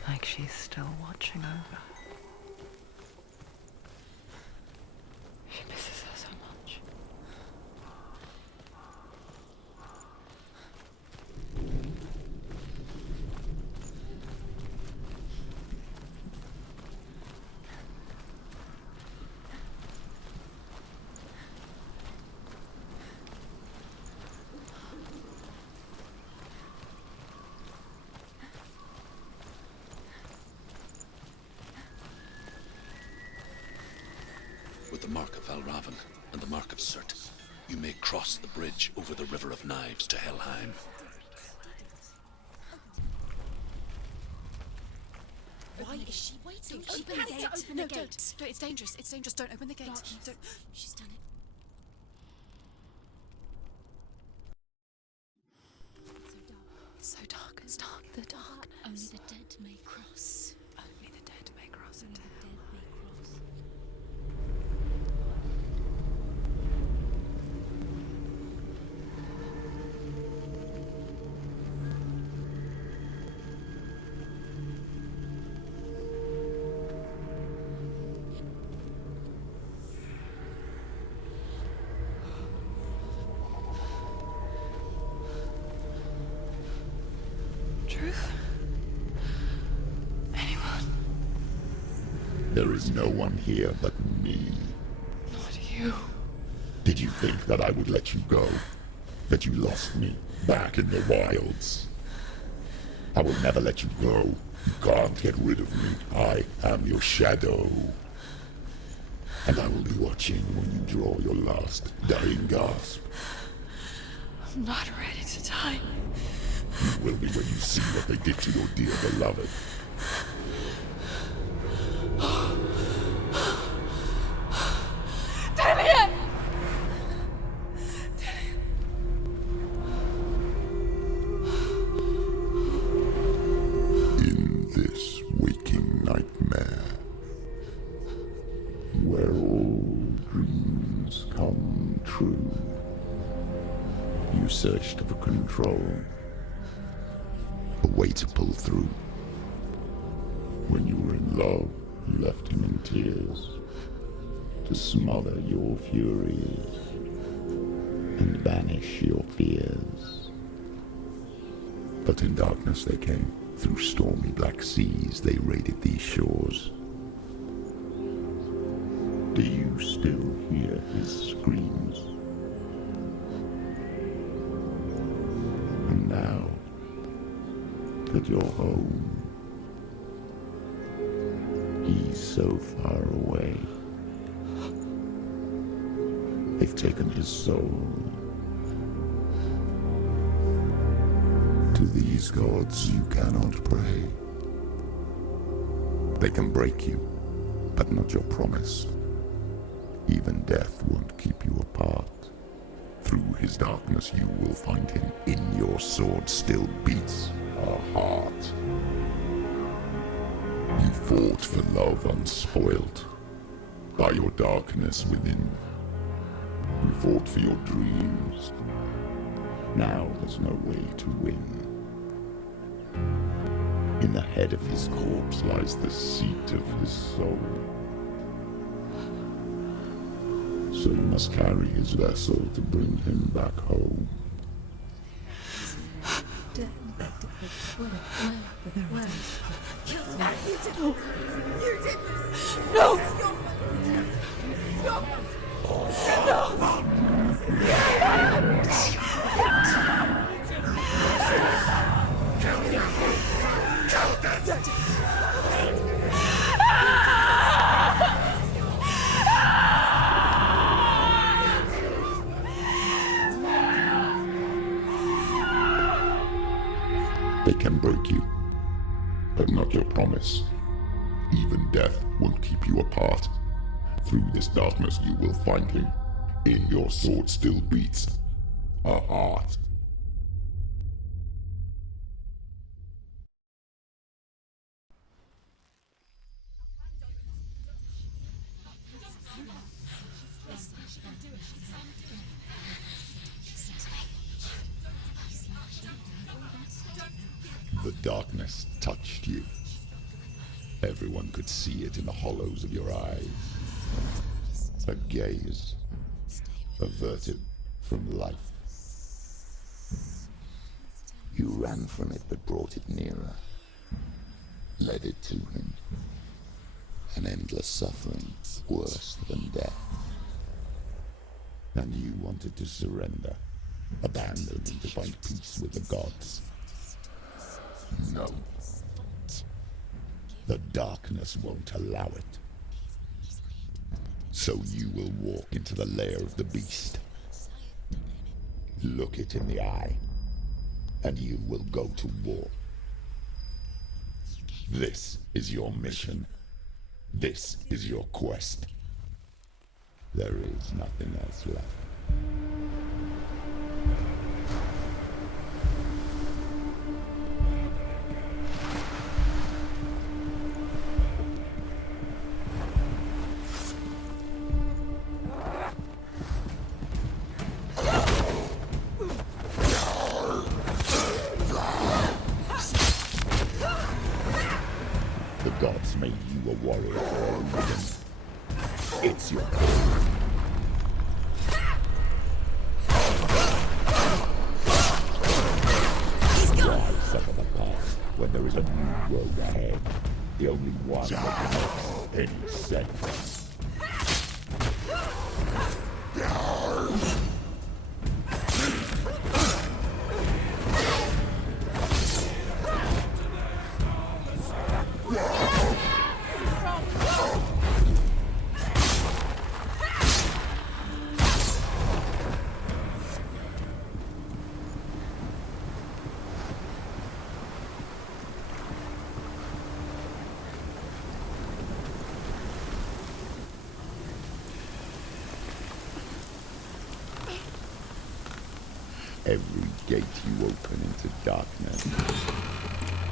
Like she's still watching over her. She misses her so much. with the mark of Valravn and the mark of Surtr, you may cross the bridge over the River of Knives to Helheim. Why is she waiting? She Open the has gate. to open the gate. Don't. No, it's dangerous. It's dangerous. Don't open the gate. Don't. She's done it. It's so dark. It's dark. The darkness. Only the dead may cross. Only the dead may cross into The hell. dead may cross. Truth? Anyone? There is no one here but me. Not you. Did you think that I would let you go? That you lost me back in the wilds? I will never let you go. You can't get rid of me. I am your shadow. And I will be watching when you draw your last dying gasp. I'm not ready to die. You will be when you see what they did to your dear beloved. Dillion! In this waking nightmare, where all dreams come true, you searched for control, a way to pull through. When you were in love, you left him in tears, to smother your furies and banish your fears. But in darkness they came, through stormy black seas they raided these shores. Do you still hear his screams? And now that you're home, he's so far away. They've taken his soul. To these gods you cannot pray. They can break you, but not your promise. Even death won't keep you apart. Through his darkness you will find him. In your sword still beats a heart. You fought for love unspoilt by your darkness within. You fought for your dreams. Now there's no way to win. In the head of his corpse lies the seat of his soul. So you must carry his vessel to bring him back home. They can break you, but not your promise. Even death won't keep you apart. Through this darkness you will find him. In your sword still beats a heart. The darkness touched you. Everyone could see it in the hollows of your eyes. A gaze averted from life. You ran from it but brought it nearer. Led it to him. An endless suffering, worse than death. And you wanted to surrender, abandon and to find peace with the gods. No. The darkness won't allow it. So you will walk into the lair of the beast. Look it in the eye, and you will go to war. This is your mission. This is your quest. There is nothing else left. The gods made you a warrior for a reason. It's your call. Why suffer the past when there is a new road ahead? The only one that makes any sense. Every gate you open into darkness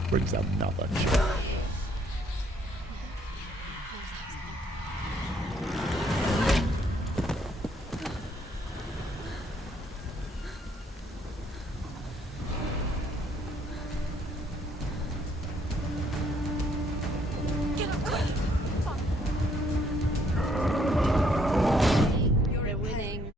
brings another challenge. You're winning.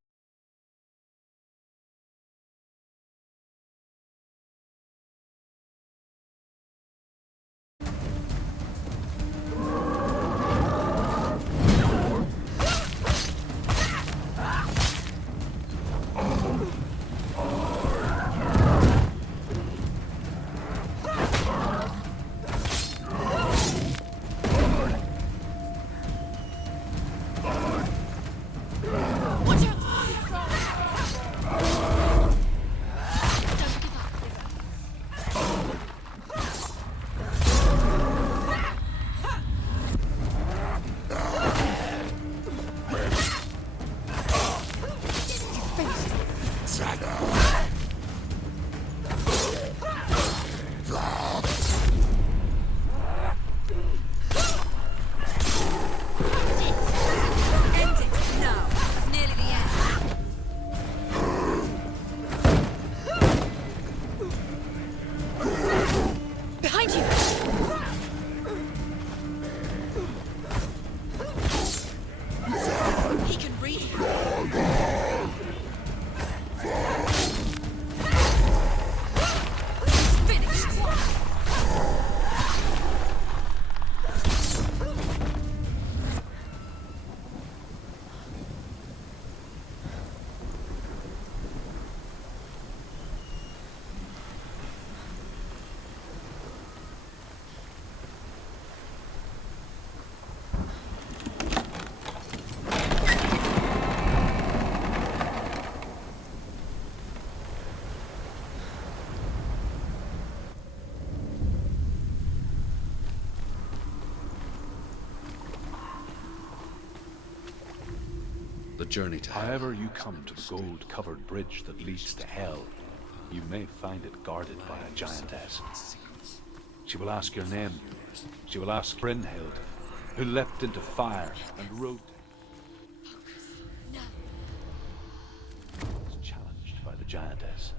The journey to However you come to the gold-covered bridge that leads to Hell, you may find it guarded by a giantess. She will ask your name. She will ask Brynhild, who leapt into fire and rode... was challenged by the giantess.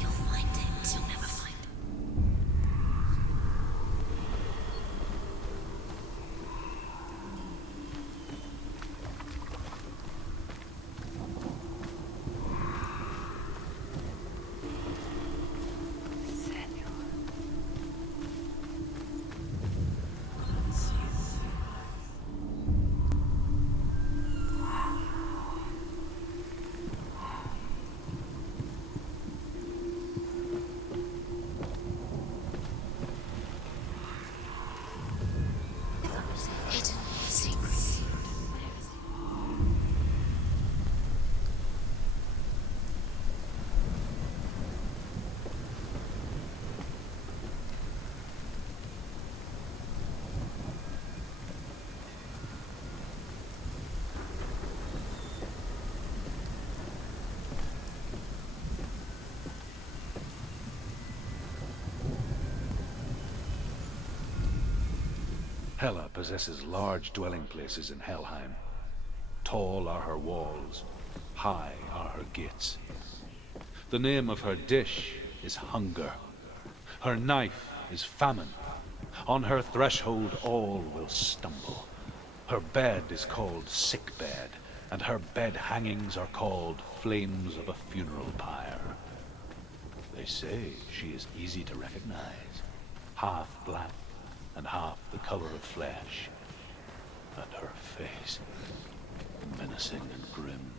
You'll find it. Hela possesses large dwelling places in Helheim. Tall are her walls, high are her gates. The name of her dish is hunger. Her knife is famine. On her threshold all will stumble. Her bed is called sick bed, and her bed hangings are called flames of a funeral pyre. They say she is easy to recognize, half black and half the color of flesh, and her face menacing and grim.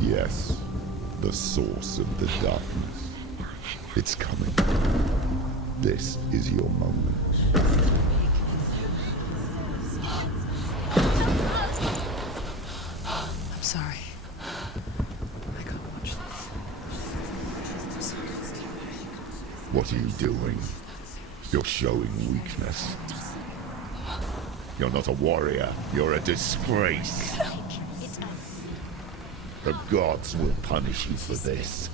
Yes, the source of the darkness. It's coming. This is your moment. I'm sorry. I can't watch this. What are you doing? You're showing weakness. You're not a warrior. You're a disgrace. The gods will punish you for this.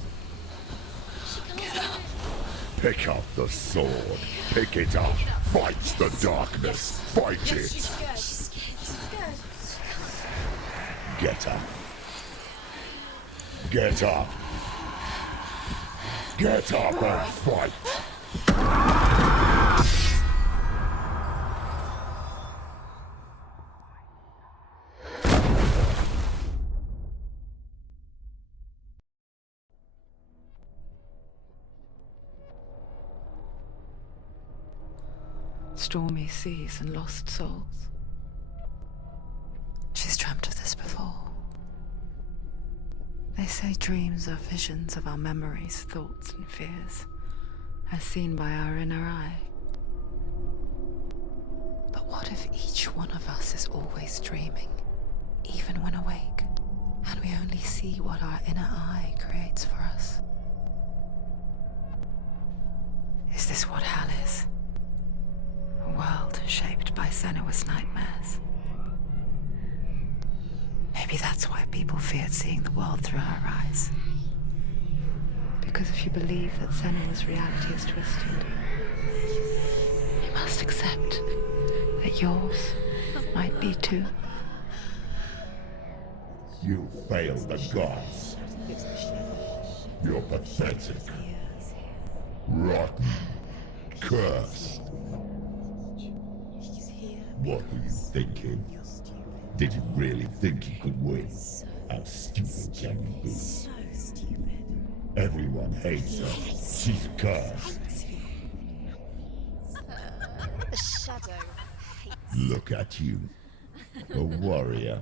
Pick up the sword. Pick it up. Fight the darkness. Fight it. Get up. Get up. Get up and fight. Stormy seas and lost souls. She's dreamt of this before. They say dreams are visions of our memories, thoughts, and fears, as seen by our inner eye. But what if each one of us is always dreaming, even when awake, and we only see what our inner eye creates for us? Is this what hell is? A world shaped by Senua's nightmares. Maybe that's why people feared seeing the world through her eyes. Because if you believe that Senua's reality is twisted, you must accept that yours might be too. You failed the gods. You're pathetic. Rotten. Cursed. What were you thinking? Did you really think you could win? How stupid can you be? So stupid. Everyone hates her. She's cursed. The shadow hates. Look at you. A warrior.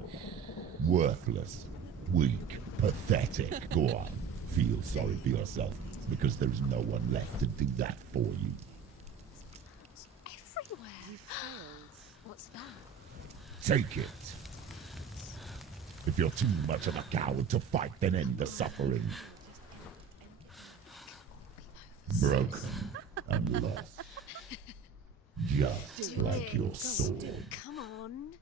Worthless. Weak. Pathetic. Go on. Feel sorry for yourself, because there is no one left to do that for you. Everywhere. You failed. What's that? Take it. If you're too much of a coward to fight, then end the suffering. Broken and lost. Just like your sword. Come on.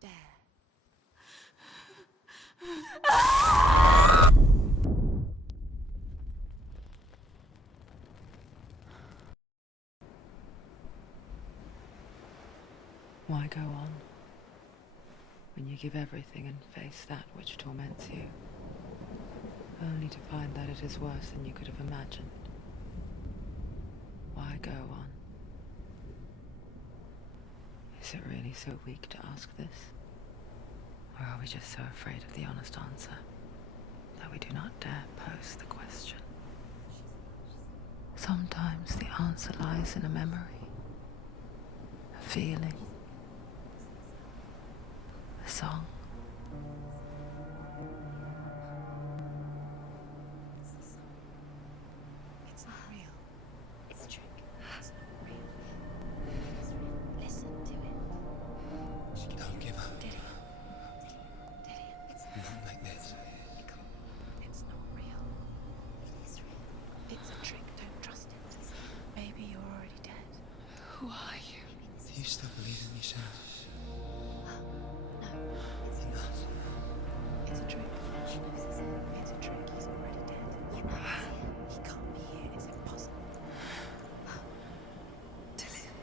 There. Why go on when you give everything and face that which torments you, only to find that it is worse than you could have imagined? Why go on? Is it really so weak to ask this? Or are we just so afraid of the honest answer that we do not dare pose the question? Sometimes the answer lies in a memory, feeling. A song. It's not real. It's a trick. It's not real. It's real. Listen to it. Don't give up. Dillion. It's Not like this. It's not real. It is real. It's a trick. Don't trust it. Maybe you're already dead. Who are you? Do you still believe in me, Senua? No, it's enough. It's a trick. She knows it's a trick. He's already dead. You know he's here. He can't be here. It's impossible. Dillion.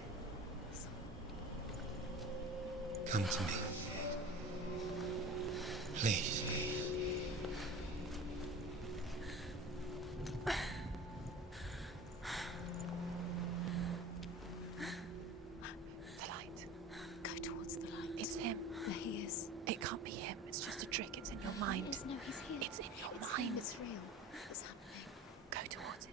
Come to me. Please. The light. Go towards the light. It's him. There he is. It can't be him. It's just a trick. It's in your mind. No, he's here. It's in your mind. It's real. It's happening. Go towards it.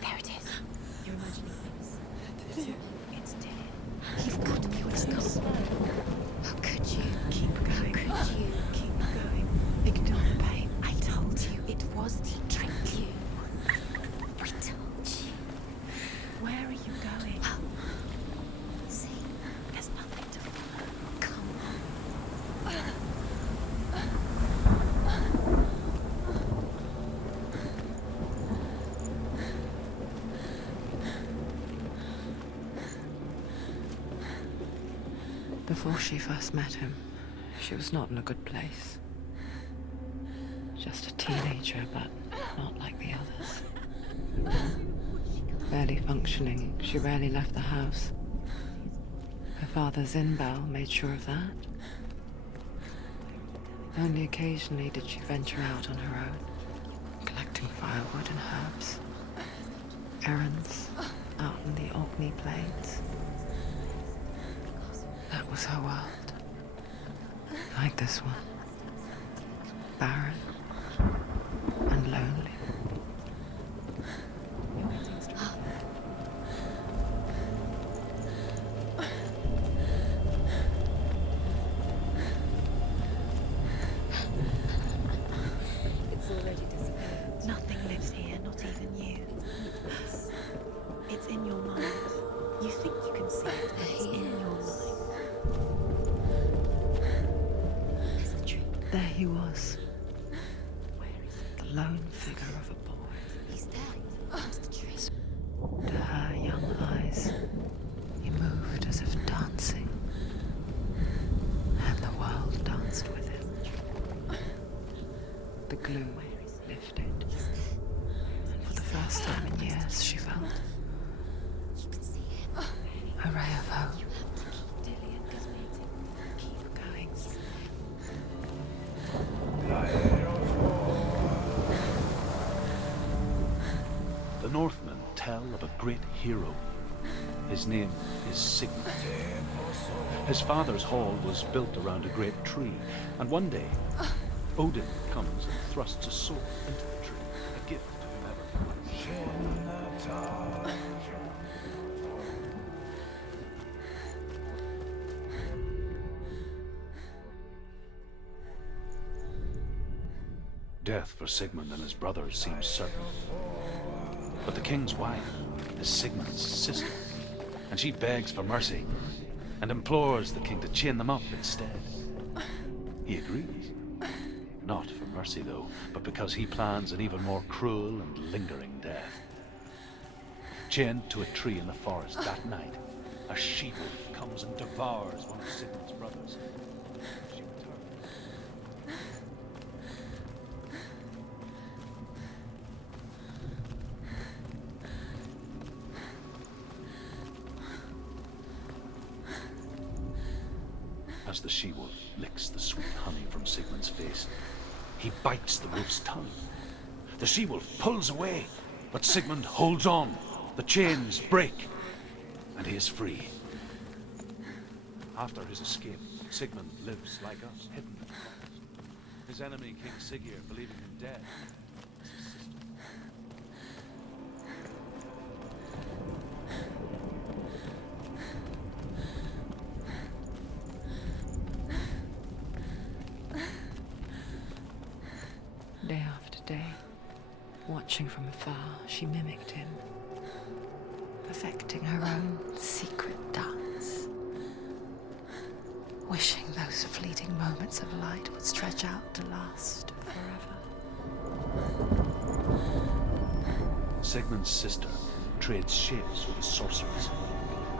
There it is. You're imagining things. It's Dillion. You've got to be with us. How could you? Keep going. How could you? Keep going. Ignore the pain. I told you it was to trick you. I told you. Where are you going? See, there's nothing to follow. Come on. Before she first met him, she was not in a good place. Just a teenager, but not like the others. Barely functioning, she rarely left the house. Her father Zinbal made sure of that. Only occasionally did she venture out on her own, collecting firewood and herbs. Errands out in the Orkney Plains. That was her world. Like this one. Barren and lonely. It's already disappeared. Nothing lives here, not even you. It's in your mind. You think you can see it, but it's in your mind. It's the trick. There he was, Where is it? the lone figure of a boy. He's there. It's the trick. To her young eyes, he moved as if dancing, and the world danced with him. The gloom lifted, and for the first time in years, she felt You can see him. a ray of hope. You have to keep Dillion going. Keep going. The Northmen tell of a great hero. His name is Sigmund. His father's hall was built around a great tree, and one day, Odin comes and thrusts a sword into the tree, a gift to whomever finds it. Death for Sigmund and his brothers seems certain. But the king's wife is Sigmund's sister, and she begs for mercy and implores the king to chain them up instead. He agrees. Not for mercy, though, but because he plans an even more cruel and lingering death. Chained to a tree in the forest that night, a she-wolf comes and devours one of Sigmund's brothers. She returns. As the she-wolf licks the sweet honey from Sigmund's face, he bites the wolf's tongue. The she-wolf pulls away, but Sigmund holds on. The chains break, and he is free. After his escape, Sigmund lives like us, hidden in the forest. His enemy, King Siggeir, believing him dead, as his sister. Day after day, watching from afar, she mimicked him, perfecting her own secret dance, wishing those fleeting moments of light would stretch out to last forever. Sigmund's sister trades shapes with the sorceress,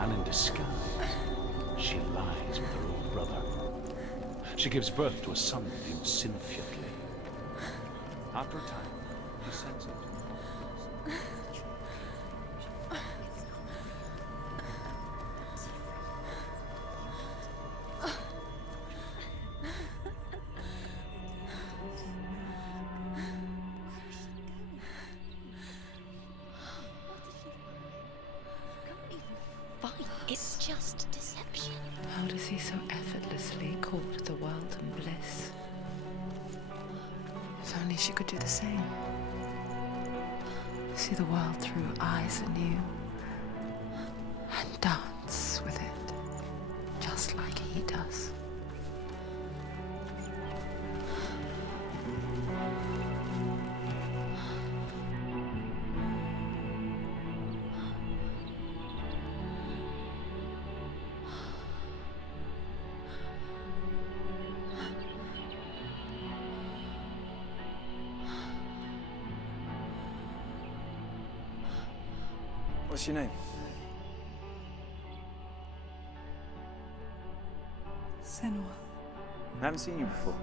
and in disguise, she lies with her own brother. She gives birth to a son named Sinfjotli. After a time, he sends him to the forest. It's just deception. How does he so effortlessly court the world and bliss? If only she could do the same. See the world through eyes anew and dance with it, just like he does. What's your name? Senua. I haven't seen you before.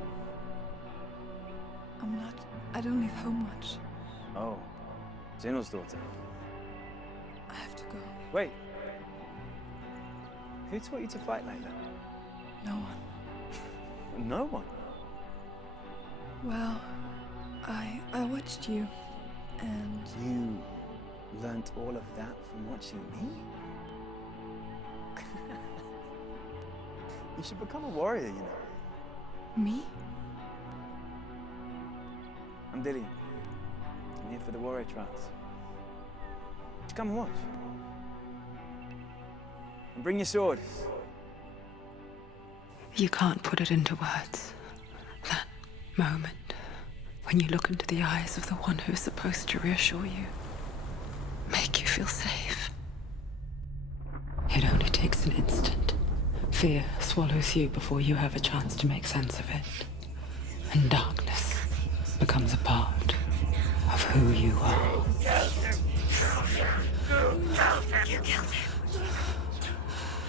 I don't leave home much. Oh, Zeno's daughter. I have to go. Wait. Who taught you to fight like that? No one. No one. Well, I watched you, and You learnt all of that from watching me? You should become a warrior, you know. me? I'm Dillion. I'm here for the warrior trials. Just come and watch. And bring your sword. You can't put it into words. That moment when you look into the eyes of the one who is supposed to reassure you, make you feel safe. It only takes an instant. Fear swallows you before you have a chance to make sense of it. And darkness becomes a part of who you are. You killed him.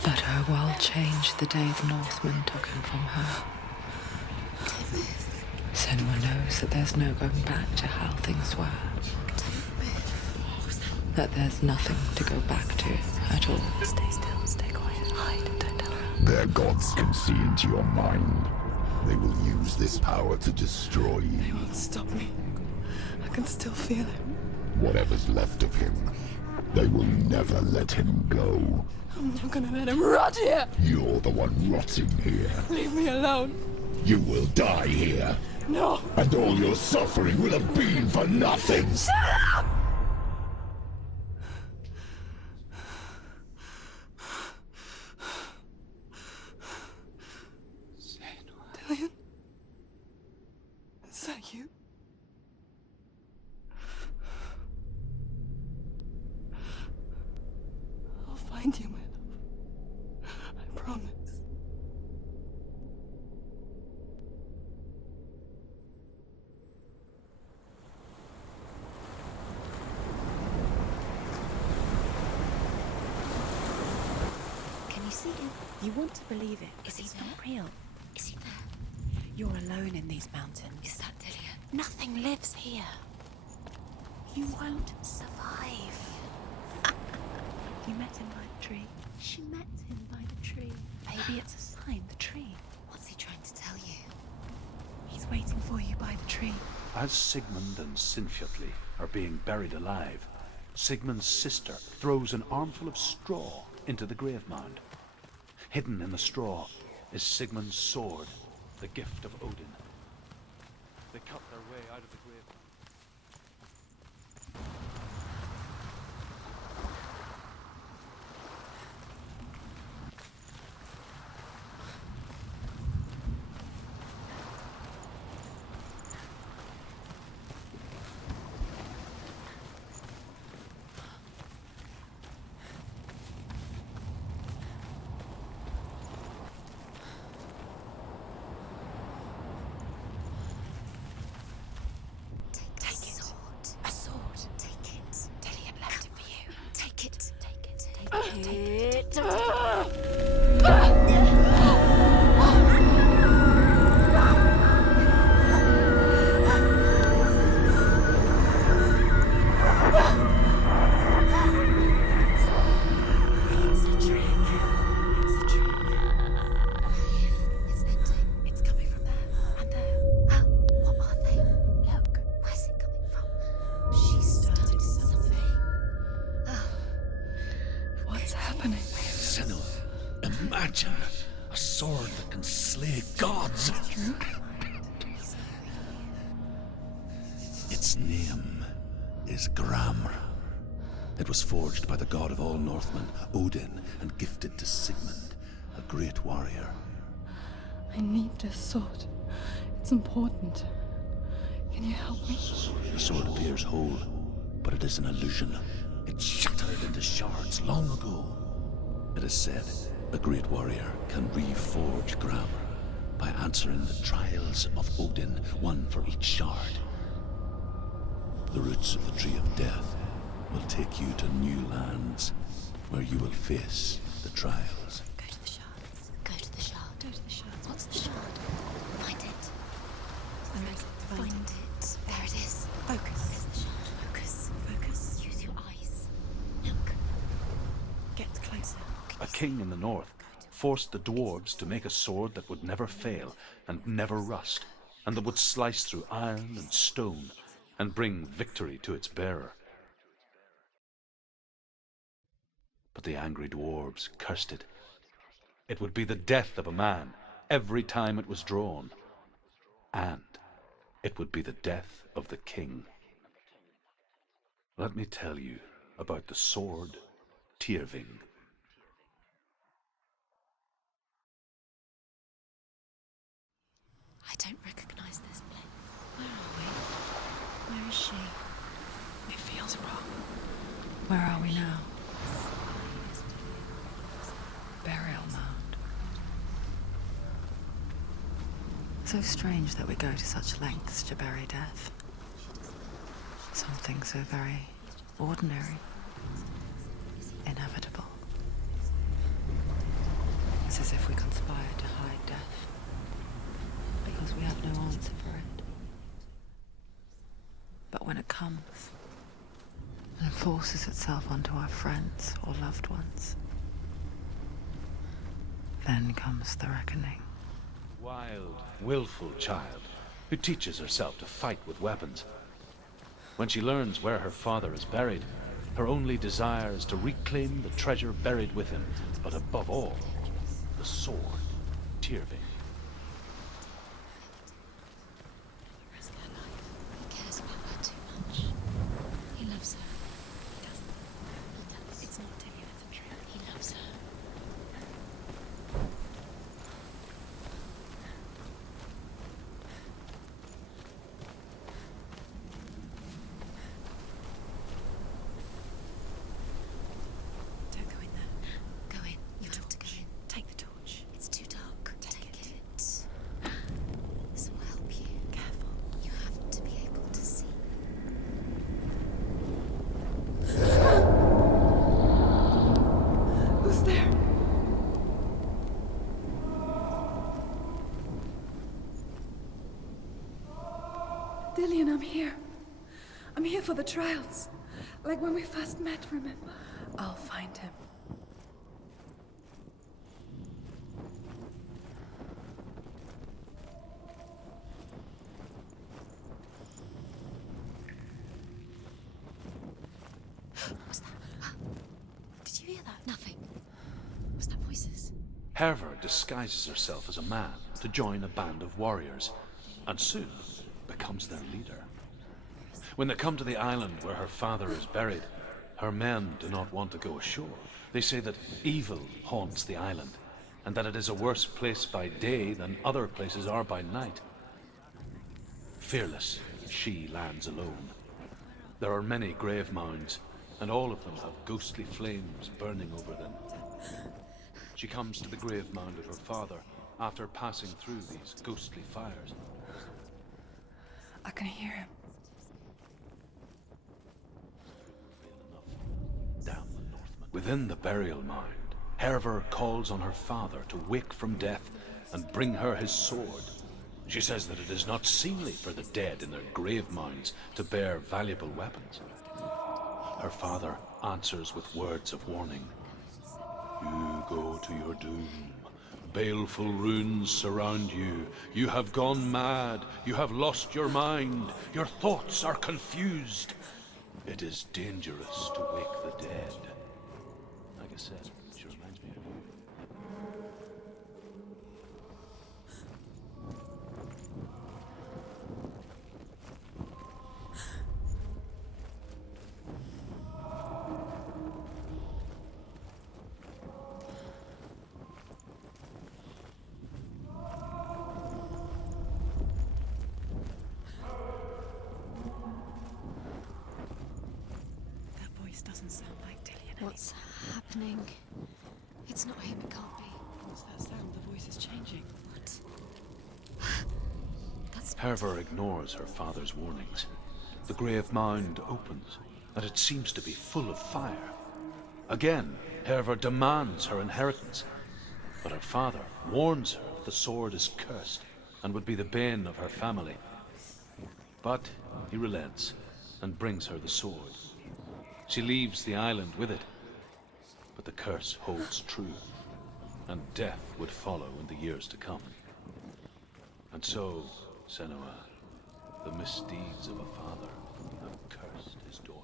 Let her world change the day the Northmen took him from her. Senua knows that there's no going back to how things were. That there's nothing to go back to at all. Stay still, stay quiet, hide, don't tell her. Their gods can see into your mind. They will use this power to destroy you. They won't stop me. I can still feel him. Whatever's left of him, they will never let him go. I'm not gonna let him rot here. You're the one rotting here. Leave me alone. You will die here. No. And all your suffering will have been for nothing. Shut up! Dillion? Is that you? I'll find you, my love. I promise. Can you see him? You want to believe it. Is he not real? Is he there? You're alone in these mountains. Is that Dillion? Nothing lives here. You won't survive. You met him by the tree. She met him by the tree. Maybe it's a sign, the tree. tree. As Sigmund and Sinfjotli are being buried alive, Sigmund's sister throws an armful of straw into the grave mound. Hidden in the straw is Sigmund's sword, the gift of Odin. They cut their way out of the grave. A sword. Take it. Dillion left it for you. Take it. Take it. It's a trick. It's ending. It's coming from there and there. Oh, what are they? Look, where's it coming from? She started something. What's happening? Senua, imagine a sword that can slay gods. Its name is Gramr. It was forged by the god of all Northmen, Odin, and gifted to Sigmund, a great warrior. I need this sword. It's important. Can you help me? The sword appears whole, but it is an illusion. It shattered into shards long ago. It is said a great warrior can reforge Gramr by answering the Trials of Odin, one for each shard. The roots of the Tree of Death will take you to new lands where you will face the trials. Go to the shards. Go to the shard. Go to the shards. What's the shard? Find it. Where is it? Find it. There it is. Focus. There's the shard. Focus. Use your eyes. Look. Get closer. A king in the north forced the dwarves to make a sword that would never fail and never rust, and that would slice through iron and stone and bring victory to its bearer. But the angry dwarves cursed it. It would be the death of a man every time it was drawn. And it would be the death of the king. Let me tell you about the sword Tyrving. I don't recognize this place. Where are we? Where is she? It feels wrong. Where are we now? Burial mound. So strange that we go to such lengths to bury death. Something so very ordinary, inevitable. It's as if we conspire to hide death, because we have no answer for it. But when it comes and forces itself onto our friends or loved ones, then comes the reckoning. Wild, willful child who teaches herself to fight with weapons. When she learns where her father is buried, her only desire is to reclaim the treasure buried with him, but above all, the sword Tyrving. Risk her life. He cares about her too much. He loves her. He doesn't. He does. It's not Dillion, it's a trick. He loves her. Don't go in there. Go in. You have to go in. Take the torch. It's too dark. Take it. This will help you. Careful. You have to be able to see. Who's there? Dillion, I'm here. I'm here for the trials. Like when we first met, remember? I'll find him. Hervor disguises herself as a man to join a band of warriors, and soon becomes their leader. When they come to the island where her father is buried, her men do not want to go ashore. They say that evil haunts the island, and that it is a worse place by day than other places are by night. Fearless, she lands alone. There are many grave mounds, and all of them have ghostly flames burning over them. She comes to the grave mound of her father after passing through these ghostly fires. I can hear him. Damn the Northmen. Within the burial mound, Hervor calls on her father to wake from death and bring her his sword. She says that it is not seemly for the dead in their grave mounds to bear valuable weapons. Her father answers with words of warning. You go to your doom. Baleful runes surround you. You have gone mad. You have lost your mind. Your thoughts are confused. It is dangerous to wake the dead. Like I said, she reminds me of you. Doesn't sound like Dillion. What's happening? It's not him, it can't be. What's that sound? The voice is changing. What? That's not... Hervor ignores her father's warnings. The grave mound opens, and it seems to be full of fire. Again, Hervor demands her inheritance, but her father warns her that the sword is cursed and would be the bane of her family. But he relents and brings her the sword. She leaves the island with it, but the curse holds true, and death would follow in the years to come. And so, Senua, the misdeeds of a father have cursed his daughter.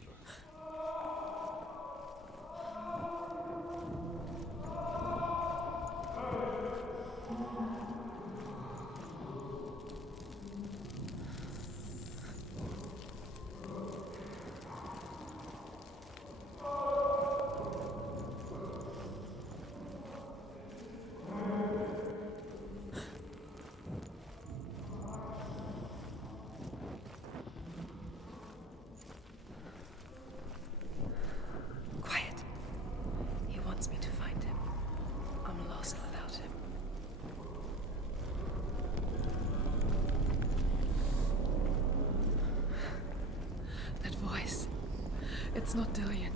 It's not Dillion.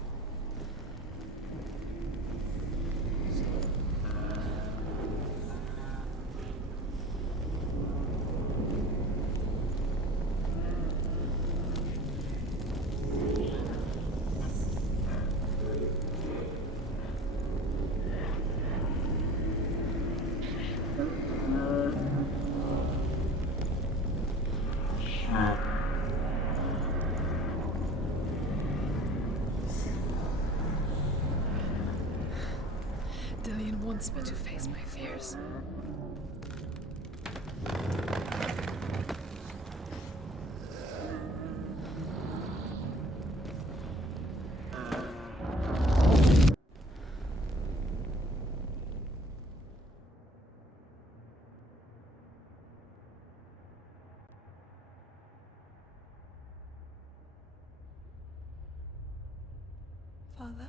Dillion wants me to face my fears. Father?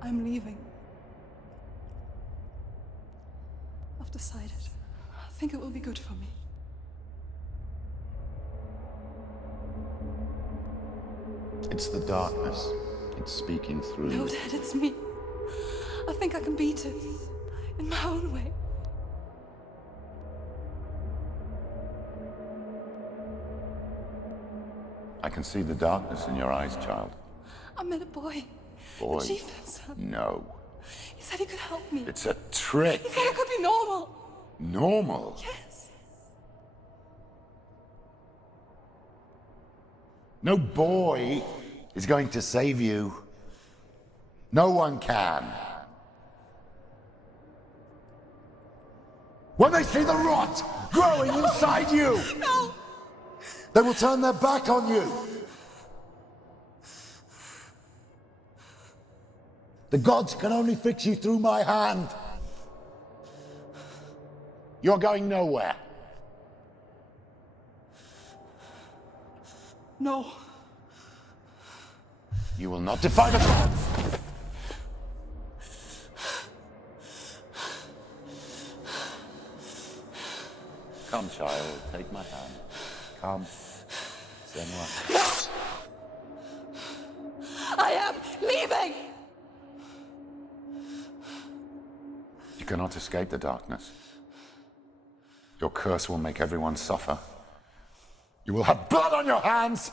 I'm leaving. I've decided. I think it will be good for me. It's the darkness. It's speaking through No, you. Dad, it's me. I think I can beat it. In my own way. I can see the darkness in your eyes, child. I met a boy. Boy. The chieftain's son. No. He said he could help me. It's a trick. He said I could be normal. Normal? Yes. No boy is going to save you. No one can. When they see the rot growing inside you, No! they will turn their back on you. The gods can only fix you through my hand. You're going nowhere. No. You will not defy the gods. Come, child, take my hand. Come, Senua. I am leaving! You cannot escape the darkness. Your curse will make everyone suffer. You will have blood on your hands!